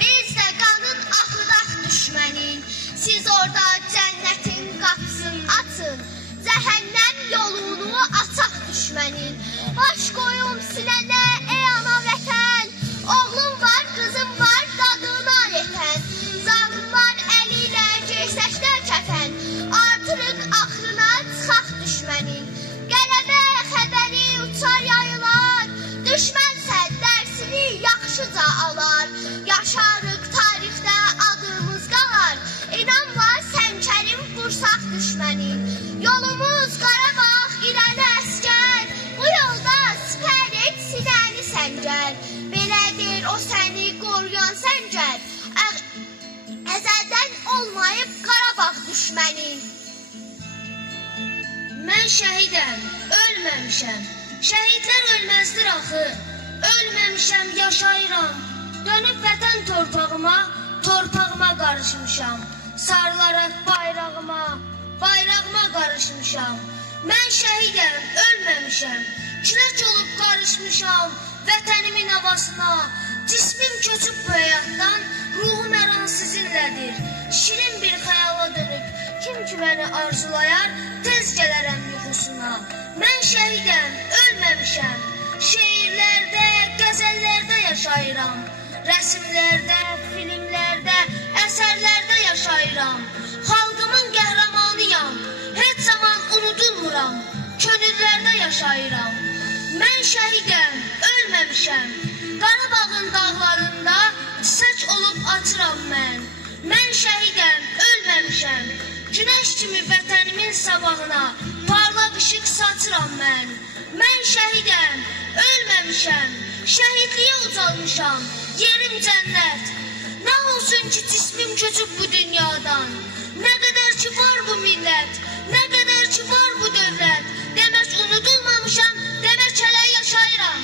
Biz də qanın axıdaq düşmənin. Siz orada cənnətin qapısını açın. Cəhənnəm yolunu açaq düşmənin. Baş qoyum sinənə ey ana vətən. Oğlum var, qızım var, dadına yetən. Zalimlar əli ilə geysəklər kəfən. Artırıq axrına çıxaq düşmənin. Qələbə xəbəri uçar yayılar. Düşmənsə dərsini yaxşıca alar. Yaşarıq tarixdə adımız qalar. İnanma sənkərim qursaq düşmənin. Yolumuz Qarabağ irəli əskər. Bu yolda sipər et sinəni səngər. Belədir o səni qoruyan səngər. Əzəldən olmayıb Qarabağ düşmənin. Mən şəhidəm, ölməmişəm. Şəhidlər ölməzdir axı. ölməmişəm, yaşayıram. Dönüb vətən torpağıma qarışmışam. Sarılaraq bayrağıma qarışmışam. Mən şəhidəm, ölməmişəm. Külək olub qarışmışam vətənimin havasına. Cismim köçüb bu həyatdan, ruhum hər an sizinlədir. Şirin bir xəyala dönüb, kim ki məni arzulayar, tez gələrəm yuxusuna. Mən şəhidəm, ölməmişəm. Şeirlərdə, qəzəllərdə yaşayıram. Rəsimlərdə, filmlərdə, əsərlərdə yaşayıram. Xalqımın qəhrəmanıyam, heç zaman unudulmuram. Könüllərdə yaşayıram. Mən şəhidəm, ölməmişəm. Qarabağın dağlarında çiçək olub açıram mən. Mən şəhidəm, ölməmişəm. Günəş kimi vətənimin sabahına parlaq işıq saçıram mən. Mən şəhidəm, ölməmişəm. Şəhidliyə ucalmışam, yerim cənnət. Nə olsun ki cismim köçüb bu dünyadan. Nə qədər ki var bu millət, nə qədər ki var bu dövlət. Demək unudulmamışam, demək hələ yaşayıram.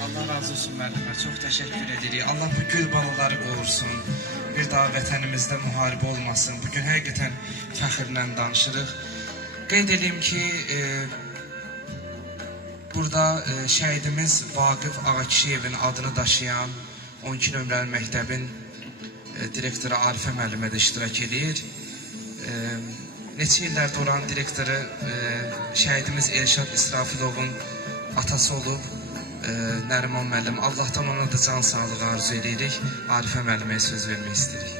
Allah razı olsun müəllimə, çox təşəkkür edirik. Allah bu gül balaları qorusun. Bir daha vətənimizdə müharibə olmasın. Bugün həqiqətən fəxrlə danışırıq. Qeyd edeyim ki, burada şəhidimiz Vaqif Ağakişiyevin adını daşıyan 12 nömrəli məktəbin direktoru Arifə müəllimə də iştirak edir. Neçə illərdir oranın direktoru şəhidimiz Elşad İsrafilovun atası olub. Nəriman müəllim, Allahdan ona da can sağlığı arzu edirik. Arifə müəlliməyə söz vermək istəyirik.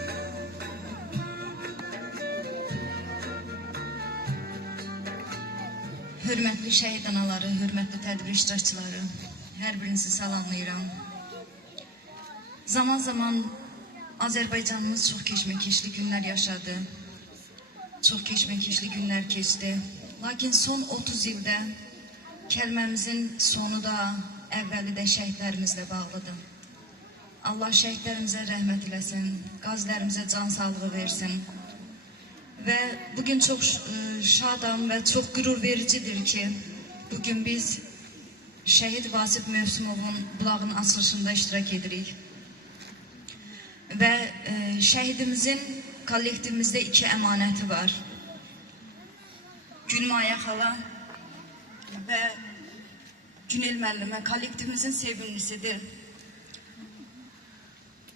Hörmətli şəhid anaları, hörmətli tədbir iştirakçıları, hər birinizi salamlayıram. Zaman-zaman Azərbaycanımız çox keşməkeşli günlər yaşadı. Çox keşməkeşli günlər keçdi. Lakin son 30 ildə kəlməmizin sonu da, əvvəli də şəhidlərimizlə bağlıdır. Allah şəhidlərimizə rəhmət eləsin, qazilərimizə can sağlığı versin. Və bugün çox şadam və çox qürur vericidir ki, bugün biz şəhid Vasif Mövsümovun bulağın açılışında iştirak edirik. Və şəhidimizin kollektivimizdə 2 əmanəti var. Gülmaya xala və Günel müəllimə kollektivimizin sevimlisidir.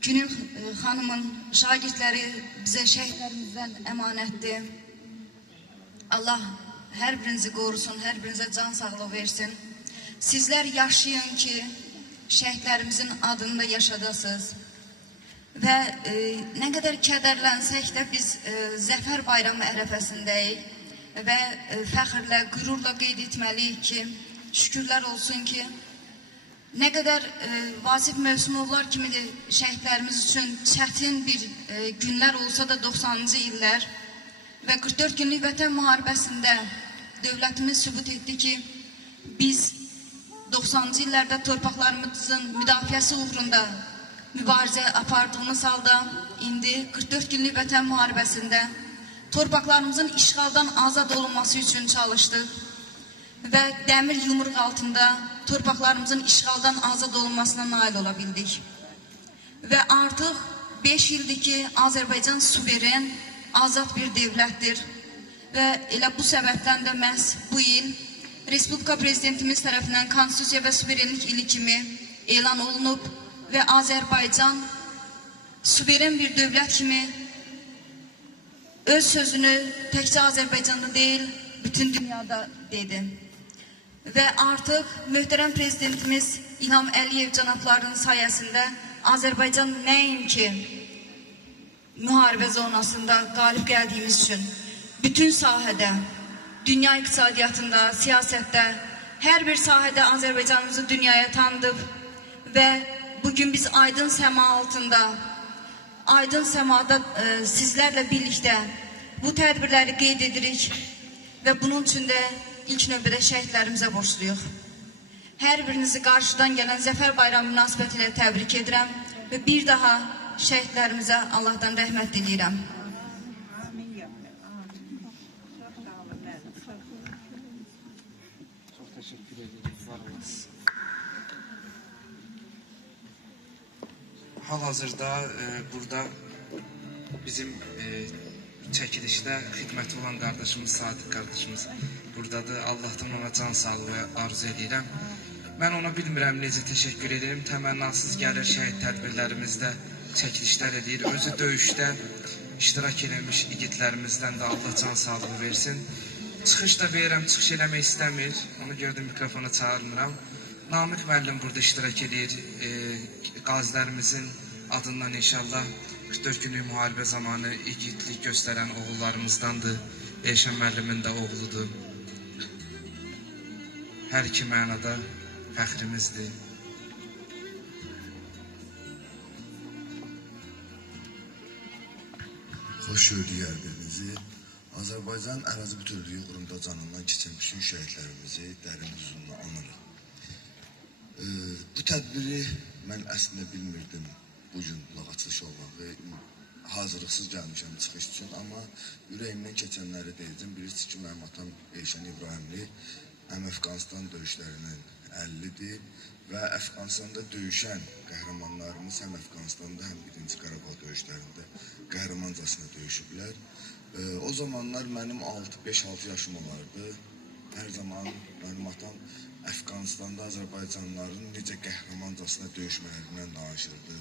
Günel xanımın şagirdləri bizə şəhidlərimizdən əmanətdir. Allah hər birinizi qorusun, hər birinizə can sağlığı versin. Sizlər yaşayın ki, şəhidlərimizin adını da yaşadasınız. Və nə qədər kədərlənsək də biz Zəfər bayramı ərəfəsindəyik və fəxrlə, qürurla qeyd etməliyik ki, şükürlər olsun ki, nə qədər Vasif Mövsümovlar kimi də şəhidlərimiz üçün çətin bir günlər olsa da 90-cı illər və 44 günlük vətən müharibəsində dövlətimiz sübut etdi ki, biz 90-cı illərdə torpaqlarımızın müdafiəsi uğrunda mübarizə apardığımız halda indi 44 günlük vətən müharibəsində torpaqlarımızın işğaldan azad olunması üçün çalışdıq və dəmir yumruq altında torpaqlarımızın işğaldan azad olunmasına nail ola bildik. Və artıq 5 ildir ki, Azərbaycan suveren, azad bir dövlətdir və elə bu səbəbdən də məhz bu il Respublika Prezidentimiz tərəfindən Konstitusiya və Suverenlik ili kimi elan olunub və Azərbaycan suveren bir dövlət kimi öz sözünü təkcə Azərbaycanda deyil, bütün dünyada dedi. Və artıq möhtərəm prezidentimiz İlham Əliyev cənablarının sayəsində Azərbaycan nəinki müharibə zonasında qalib gəldiyimiz üçün bütün sahədə, dünya iqtisadiyyatında, siyasətdə, hər bir sahədə Azərbaycanımızı dünyaya tanıdıb və bugün biz aydın səma altında, aydın səmada sizlərlə birlikdə bu tədbirləri qeyd edirik və bunun üçün də ilk növbədə şəhidlərimizə borcluyuq. Hər birinizi qarşıdan gələn Zəfər Bayramı münasibətilə təbrik edirəm və bir daha şəhidlərimizə Allahdan rəhmət diləyirəm. Çox təşəkkür edirik, var olasınız. Hal-hazırda burada bizim çəkilişdə xidməti olan qardaşımız, Sadiq qardaşımız buradadır. Allahdan ona can sağlığı arzu edirəm. Mən ona bilmirəm necə təşəkkür edirəm. Təmənnasız gəlir şəhid tədbirlərimizdə çəkilişlər edir. Özü döyüşdə iştirak edilmiş igidlərimizdən də Allah can sağlığı versin. Çıxış da verirəm, çıxış eləmək istəmir. Onu gördüm, mikrofona çağırmıram. Namiq müəllim burada iştirak edir. Qazilərimizin adından inşallah 44 günlük müharibə zamanı igidlik göstərən oğullarımızdandır. Elşən müəllimin də oğludur. Hər iki mənada fəxrimizdir. Xoş gördük hər birinizi. Azərbaycan ərazi bütövlüyü uğrunda canından keçən bütün şəhidlərimizi dərin hüzünlə anırıq. Bu tədbiri mən əslində bilmirdim bugün qulaq açılış olmağı. Hazırlıqsız gəlmişəm çıxış üçün, amma ürəyimdən keçənləri deyəcəm. Bilirsiniz ki, mənim atam Elşən İbrahimli həm Əfqanistan döyüşlərindən 50-dir və Əfqanistanda döyüşən qəhrəmanlarımız həm Əfqanistanda, həm 1-ci Qarabağ döyüşlərində qəhrəmancasına döyüşüblər. O zamanlar mənim 5-6 yaşım olardı. Hər zaman mənim atam Əfqanistanda Azərbaycanlıların necə qəhrəmancasına döyüşmələrindən danışırdı.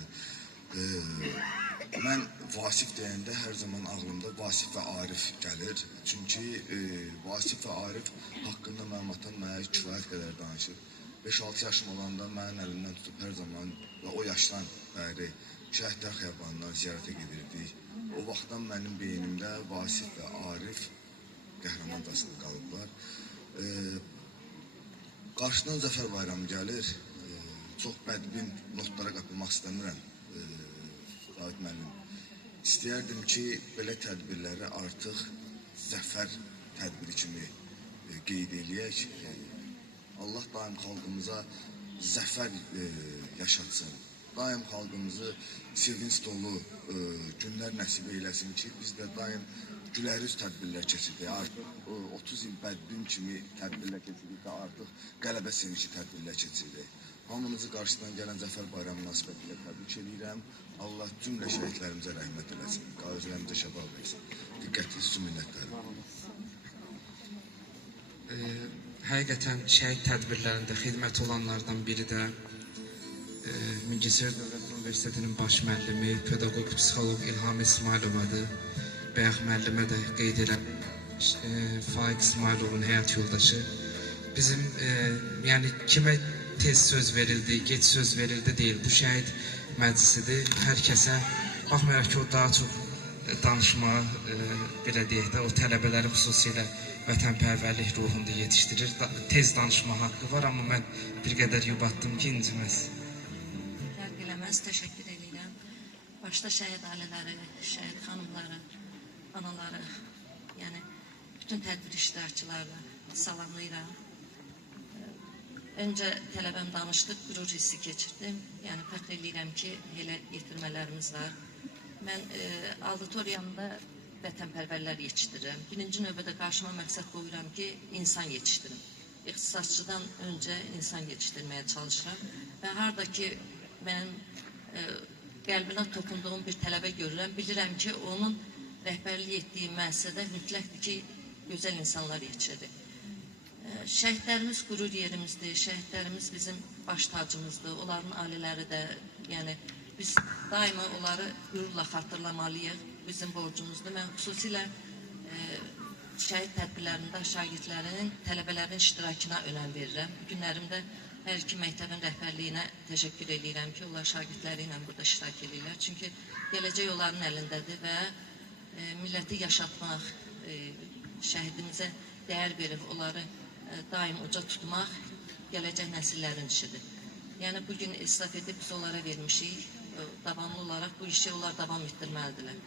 Mən Vasif deyəndə hər zaman ağlımda Vasif və Arif gəlir. Çünki Vasif və Arif haqqında mənim atam mənə kifayət qədər danışır. 5-6 yaşım olanda mənim əlimdən tutub hər zaman və o yaşdan bəri Şəhidlər Xiyabanından ziyarətə gedirdik. O vaxtdan mənim beynimdə Vasif və Arif qəhrəmancasına qalıblar. Qarşıdan Zəfər Bayramı gəlir. Çox bədbin notlara qapılmaq istəmirəm. Zahid müəllim, istəyərdim ki, belə tədbirləri artıq zəfər tədbiri kimi qeyd eləyək. Allah daim xalqımıza zəfər yaşatsın. Daim xalqımızı sevinç dolu günlər nəsib eyləsin ki, biz də daim güləriz tədbirlər keçirdik. Artıq 30 il bədbin kimi tədbirlər keçirdik və artıq qələbə sevinci tədbirlər keçirdik. Hamınızı qarşıdan gələn Zəfər Bayramı münasibətilə təbrik edirəm. Allah cümlə şəhidlərimizə rəhmət eləsin. Qazilərimizə şəfa versin. Diqqətiniz üçün minnətlərim. Həqiqətən şəhid tədbirlərində xidmət olanlardan biri də Mingəçevir Dövlət Universitetinin baş müəllimi, pedaqoq, psixoloq İlham İsmailovadır. Bayaq müəllimə də qeyd edirəm, Faiq İsmailovun həyat yoldaşı. Bizim, yəni kimə tez söz verildi, geç söz verildi deyil. Bu şəhid məclisidir. Hər kəsə, baxmayaraq ki, o daha çox danışmağı, belə deyək də, o tələbələri xüsusilə vətənpərvərlik ruhunda yetişdirir. Tez danışma haqqı var, amma mən bir qədər yubatdım ki, inciməz. Dərq eləməz, təşəkkür edirəm. Başda şəhid ailələri, şəhid xanımları, anaları, yəni bütün tədbir iştirakçılarını salamlayıram. Öncə tələbəm danışdıq, qürur hissi keçirdim. Yəni fəxr edirəm ki, elə yetirmələrimiz var. Mən auditoriyamda vətənpərvərlər yetişdirirəm. Birinci növbədə qarşıma məqsəd qoyuram ki, insan yetişdirim. İxtisasçıdan öncə insan yetişdirməyə çalışıram. Və harada ki, mənim qəlbinə toxunduğum bir tələbə görürəm, bilirəm ki, onun rəhbərlik etdiyi müəssisədə mütləqdir ki, gözəl insanlar yetişdirir. Şəhidlərimiz qürur yerimizdir, şəhidlərimiz bizim baş tacımızdır, onların ailələri də, yəni biz daima onları qürurla xatırlamalıyıq, bizim borcumuzdur. Mən xüsusilə şəhid tədbirlərində şagirdlərin, tələbələrin iştirakına önəm verirəm. Bu günlərimdə hər iki məktəbin rəhbərliyinə təşəkkür edirəm ki, onlar şagirdləri ilə burada iştirak edirlər. Çünki gələcək onların əlindədir və milləti yaşatmaq, şəhidimizə dəyər verib onları daim uca tutmaq gələcək nəsillərin işidir. Yəni bugün estafeti biz onlara vermişik, davamlı olaraq bu işi onlar davam etdirməlidirlər.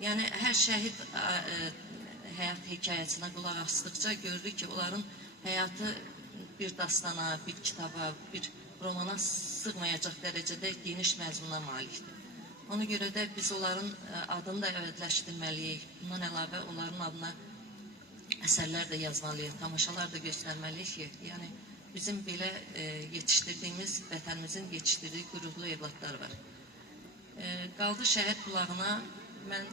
Yəni hər şəhid həyat hekayəsinə qulaq asdıqca görürük ki, onların həyatı bir dastana, bir kitaba, bir romana sığmayacaq dərəcədə geniş məzmuna malikdir. Ona görə də biz onların adını da əvəzləşdirməliyik. Bundan əlavə onların adına əsərlər də yazmalıyıq, tamaşalar da göstərməliyik ki, yəni bizim belə yetişdirdiyimiz, vətənimizin yetişdirdiyi qürurlu evlatlar var. Qaldı şəhid bulağına, mən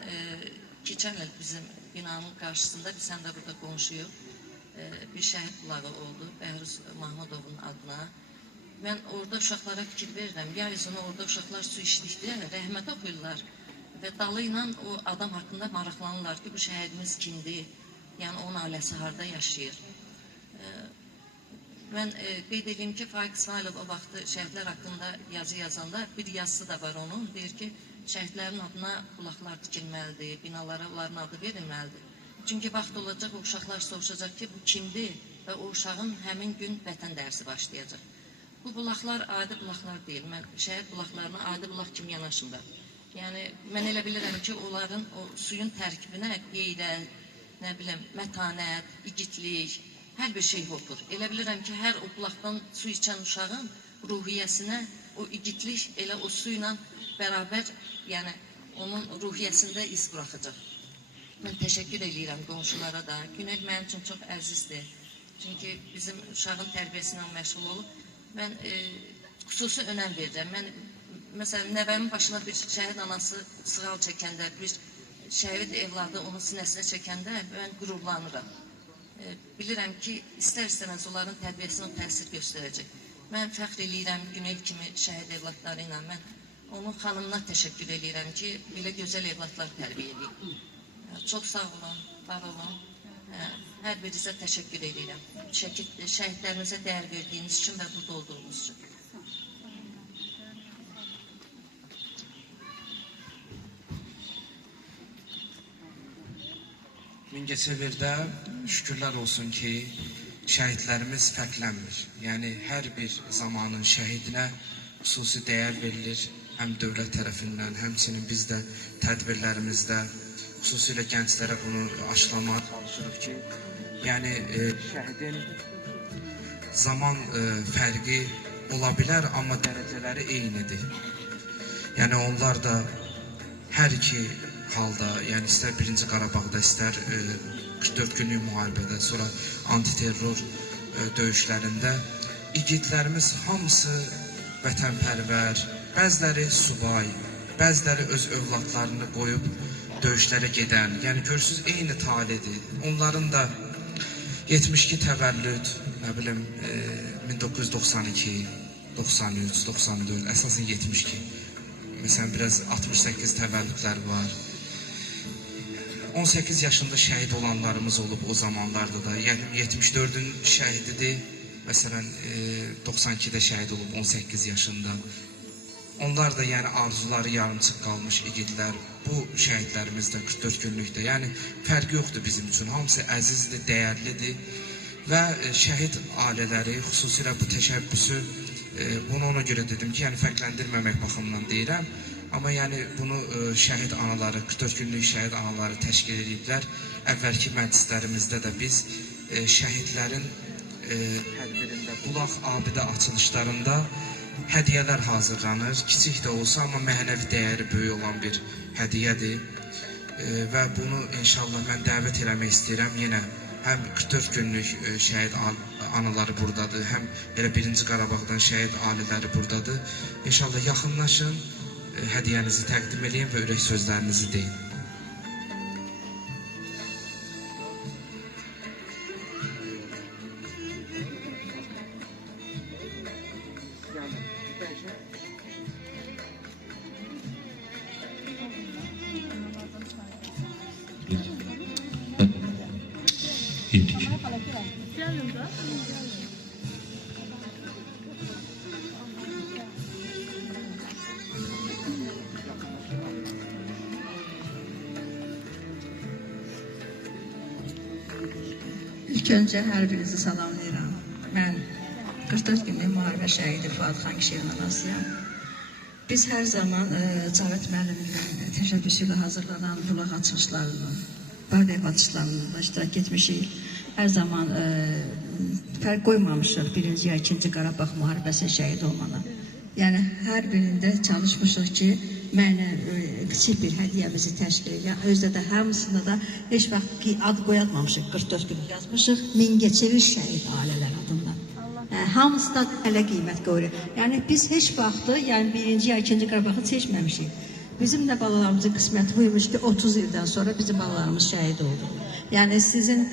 keçən il bizim binanın qarşısında, biz həm də burada qonşuyuq, bir şəhid bulağı oldu, Bəhruz Mahmudovun adına. Mən orada uşaqlara fikir verirəm, yeryüzünə orada uşaqlar su içdikdə rəhmət oxuyurlar və dalı ilə o adam haqqında maraqlanırlar ki, bu şəhidimiz kimdir, yəni onun ailəsi harada yaşayır. Mən qeyd edeyim ki, Faiq İsmailov o vaxtı şəhidlər haqqında yazı yazanda bir yazısı da var onun, deyir ki, şəhidlərin adına bulaqlar tikilməlidir, binalara onların adı verilməlidir. Çünki vaxt olacaq, o uşaqlar soruşacaq ki, bu kimdir və o uşağın həmin gün vətən dərsi başlayacaq. Bu bulaqlar adi bulaqlar deyil. Mən şəhid bulaqlarına adi bulaq kimi yanaşmıram. Yəni, mən elə bilirəm ki, onların o suyun tərkibinə qeyrət, nə bilim, mətanət, igidlik, hər bir şey hopur. Elə bilirəm ki, hər o bulaqdan su içən uşağın ruhiyyəsinə o igidlik elə o su ilə bərabər, yəni onun ruhiyyəsində iz buraxacaq. Mən təşəkkür edirəm qonşulara da. Günel mənim üçün çox əzizdir. Çünki bizim uşağın tərbiyəsindən məşğul olub. Mən xüsusi önəm verirəm. Mən, məsələn, nəvəmin başına bir şəhid anası sığal çəkəndə, bir şəhid evladı onun sinəsinə çəkəndə mən qürurlanıram. Bilirəm ki, istər-istəməz onların tərbiyəsinə təsir göstərəcək. Mən fəxr edirəm Günel kimi şəhid evladları ilə. Mən onun xanımına təşəkkür edirəm ki, belə gözəl evladlar tərbiyə edib. Çox sağ olun, var olun. Hər birinizə təşəkkür edirəm. Şəhidlərimizə dəyər verdiyiniz üçün və burada olduğunuz üçün. Mingəçevirdə şükürlər olsun ki, şəhidlərimiz fərqlənmir. Yəni, hər bir zamanın şəhidinə xüsusi dəyər verilir. Həm dövlət tərəfindən, həmçinin biz də tədbirlərimizdə, xüsusilə gənclərə bunu aşılamağa çalışırıq ki, yəni şəhidin zaman fərqi ola bilər, amma dərəcələri eynidir. Yəni onlar da hər iki halda, yəni istər 1-ci Qarabağda, istər 44 günlük müharibədə, sonra antiterror döyüşlərində igidlərimiz hamısı vətənpərvər, bəziləri subay, bəziləri öz övladlarını qoyub döyüşlərə gedən, yəni görürsünüz, eyni talidir. Onların da 72 təvəllüd, nə bilim, 1992, 93, 94, əsasən 72. Məsələn, biraz 68 təvəllüdlər var. 18 yaşında şəhid olanlarımız olub o zamanlarda da. Yəni 74-ün şəhididir. Məsələn, 92-də şəhid olub 18 yaşında. Onlar da yəni arzuları yarımçıq qalmış igidlər. Bu şəhidlərimiz də 44 günlükdə. Yəni fərqi yoxdur bizim üçün. Hamısı əzizdir, dəyərlidir. Və şəhid ailələri xüsusilə bu təşəbbüsü, bunu ona görə dedim ki, yəni fərqləndirməmək baxımından deyirəm. Amma yəni bunu şəhid anaları, 44 günlük şəhid anaları təşkil ediblər. Əvvəlki məclislərimizdə də biz şəhidlərin tədbirində, bulaq abidə açılışlarında hədiyyələr hazırlanır. Kiçik də olsa, amma mənəvi dəyəri böyük olan bir hədiyyədir. Və bunu inşallah mən dəvət eləmək istəyirəm. Yenə həm 44 günlük şəhid anaları buradadır, həm elə 1-ci Qarabağdan şəhid ailələri buradadır. İnşallah yaxınlaşın, hədiyyənizi təqdim edin və ürək sözlərinizi deyin. İlk öncə hər birinizi salamlayıram. Mən 44 günlük müharibə şəhidi Fuad xan kişinin anasıyam. Biz hər zaman Cavit müəllimin təşəbbüsü ilə hazırlanan bulaq açılışlarını Bağdayıb atışlarında iştirak etmişik. Hər zaman fərq qoymamışıq 1-ci ya 2-ci Qarabağ müharibəsində şəhid olmana. Yəni hər birində çalışmışıq ki, mənə kiçik bir hədiyyəmizi təşkil edə. Özdə də hamısında da heç vaxt ki, ad qoyalmamışıq. 44 gün yazmışıq. Mingəçevir şəhid ailələr adından. Hamısı da hələ qiymət qoyur. Yəni biz heç vaxtı, yəni 1-ci ya 2-ci Qarabağı seçməmişik. Bizim də balalarımızın qisməti buymuş ki, 30 ildən sonra bizim balalarımız şəhid oldu. Yəni sizin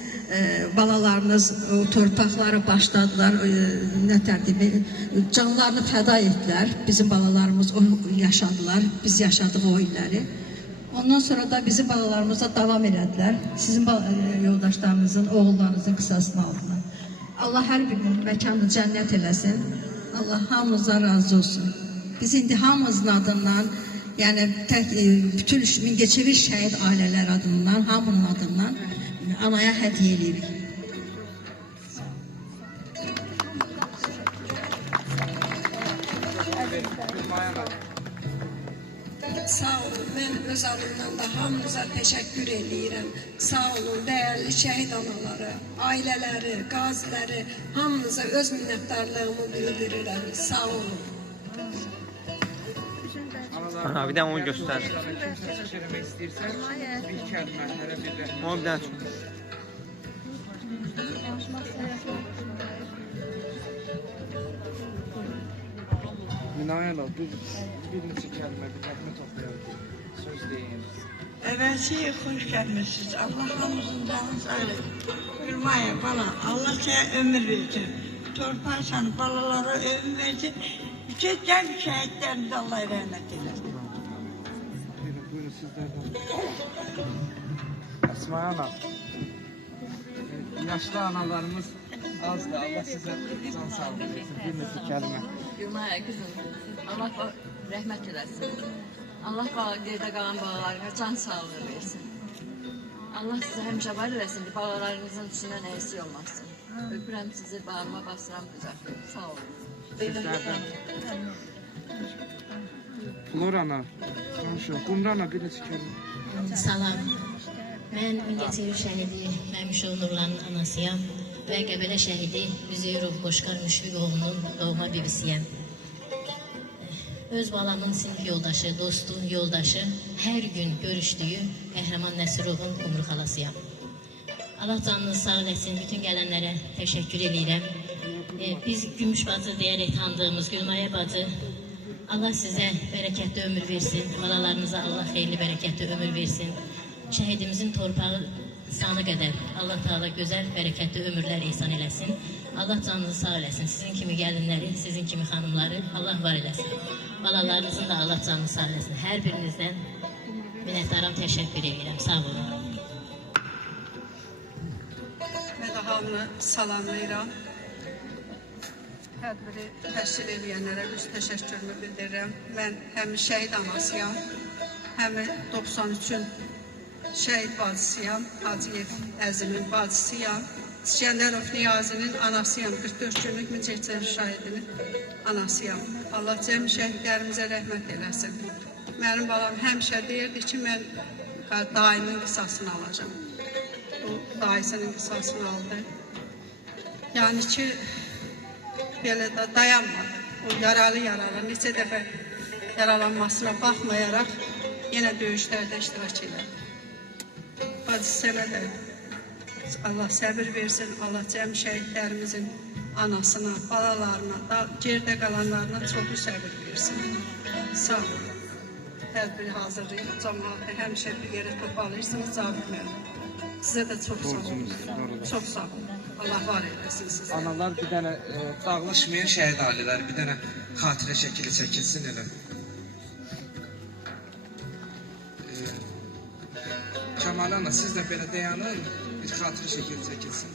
balalarınız o torpaqları başladılar, canlarını fəda etdilər. Bizim balalarımız yaşadılar, biz yaşadıq o illəri. Ondan sonra da bizim balalarımız da davam elədilər. Sizin yoldaşlarınızın, oğullarınızın qısasını aldılar. Allah hər birinin məkanını cənnət eləsin. Allah hamımızdan razı olsun. Biz indi hamımızın adından, yəni bütün Mingəçevir şəhid ailələr adından, hamının adından anaya hədiyyə edirik. Sağ olun, mən öz adımdan da hamınıza təşəkkür edirəm. Sağ olun, dəyərli şəhid anaları, ailələri, qaziləri, hamınıza öz minnətdarlığımı bildirirəm. Sağ olun. Ana bir də onu göstər. Söyləmək istəyirsən, bir kəlmə, hələ bir rəhmət. Onu bir dənə çox. Minayəla, bir neçə kəlmə, bir rəhmət oxuyalım, söz deyin. Əvvəlki xoş gəlmişsiniz. Allah hamımızın canını sağ eləsin. Gülmaya, bala, Allah sənə ömür versin. Torpaq səni, balalara ömür versin. Bütün gəlb şəhidlərimizi Allah rəhmət eləsin. Buyurun sizlərdən. Əsma ana, yaşlı analarımız azdır. Allah sizə can sağlığı versin. Bir neçə kəlmə. Gülmaya qızım, Allah rəhmət eləsin. Allah gerdə qalan balalarına can sağlığı versin. Allah sizə həmişə var eləsin, balalarınızın içindən əksik olmasın. Öpürəm sizi, bağırma basıram qucaqda. Sağ olun. Sizlərdən. Flor ana, Qumru ana, bir neçə kəlmə. Salam. Mən Mingəçevir şəhidi Məmşov Nurlanın anasıyam və Qəbələ şəhidi Üzeyirov Qoşqar Müşfiqoğlunun doğma bibisiyəm. Öz balamın sinif yoldaşı, dostu, yoldaşı, hər gün görüşdüyü Qəhrəman Nəsirovun Qumru xalasıyam. Allah canınızı sağ eləsin, bütün gələnlərə təşəkkür edirəm. Biz Gümüş bacı deyərək tanıdığımız Gülmaya bacı, Allah sizə bərəkətli ömür versin, balalarınıza Allah xeyirli bərəkətli ömür versin. Şəhidimizin torpağı sanı qədər Allah Teala gözəl, bərəkətli ömürlər ihsan eləsin. Allah canınızı sağ eləsin. Sizin kimi gəlinləri, sizin kimi xanımları Allah var eləsin. Balalarınızın da Allah canını sağ eləsin. Hər birinizdən minnətdaram, təşəkkür edirəm. Sağ olun. Mən də hamını salamlayıram. Tədbiri təşkil edənlərə öz təşəkkürümü bildirirəm. Mən həm şəhid anasıyam, həm 93-ün şəhid bacısıyam, Hacıyev Əzimin bacısıyam. İskəndərov Niyazinin anasıyam, 44 günlük Mingəçevir şəhidinin anasıyam. Allah cəm şəhidlərimizə rəhmət eləsin. Mənim balam həmişə deyirdi ki, mən dayımın qisasını alacağım. O dayısının qisasını aldı. Yəni ki, belə də dayanmadı. O yaralı, neçə dəfə yaralanmasına baxmayaraq yenə döyüşlərdə iştirak edir. Bacı sənə də Allah səbir versin, Allah cəm şəhidlərimizin anasına, balalarına, gerdə qalanlarına çoxu səbir versin. Sağ olun. Tədbiri hazırlayıb, cəmaatı həmişə bir yerə toparlayırsınız, Cabir müəllim. Sizə də çox sağ olun. Çox sağ olun. Allah var eləsin sizə. Analar bir dənə dağılışmayan şəhid ailələri, bir dənə xatirə şəkili çəkilsin elə. Kəmal ana, siz də belə dayanın, bir xatirə şəkili çəkilsin.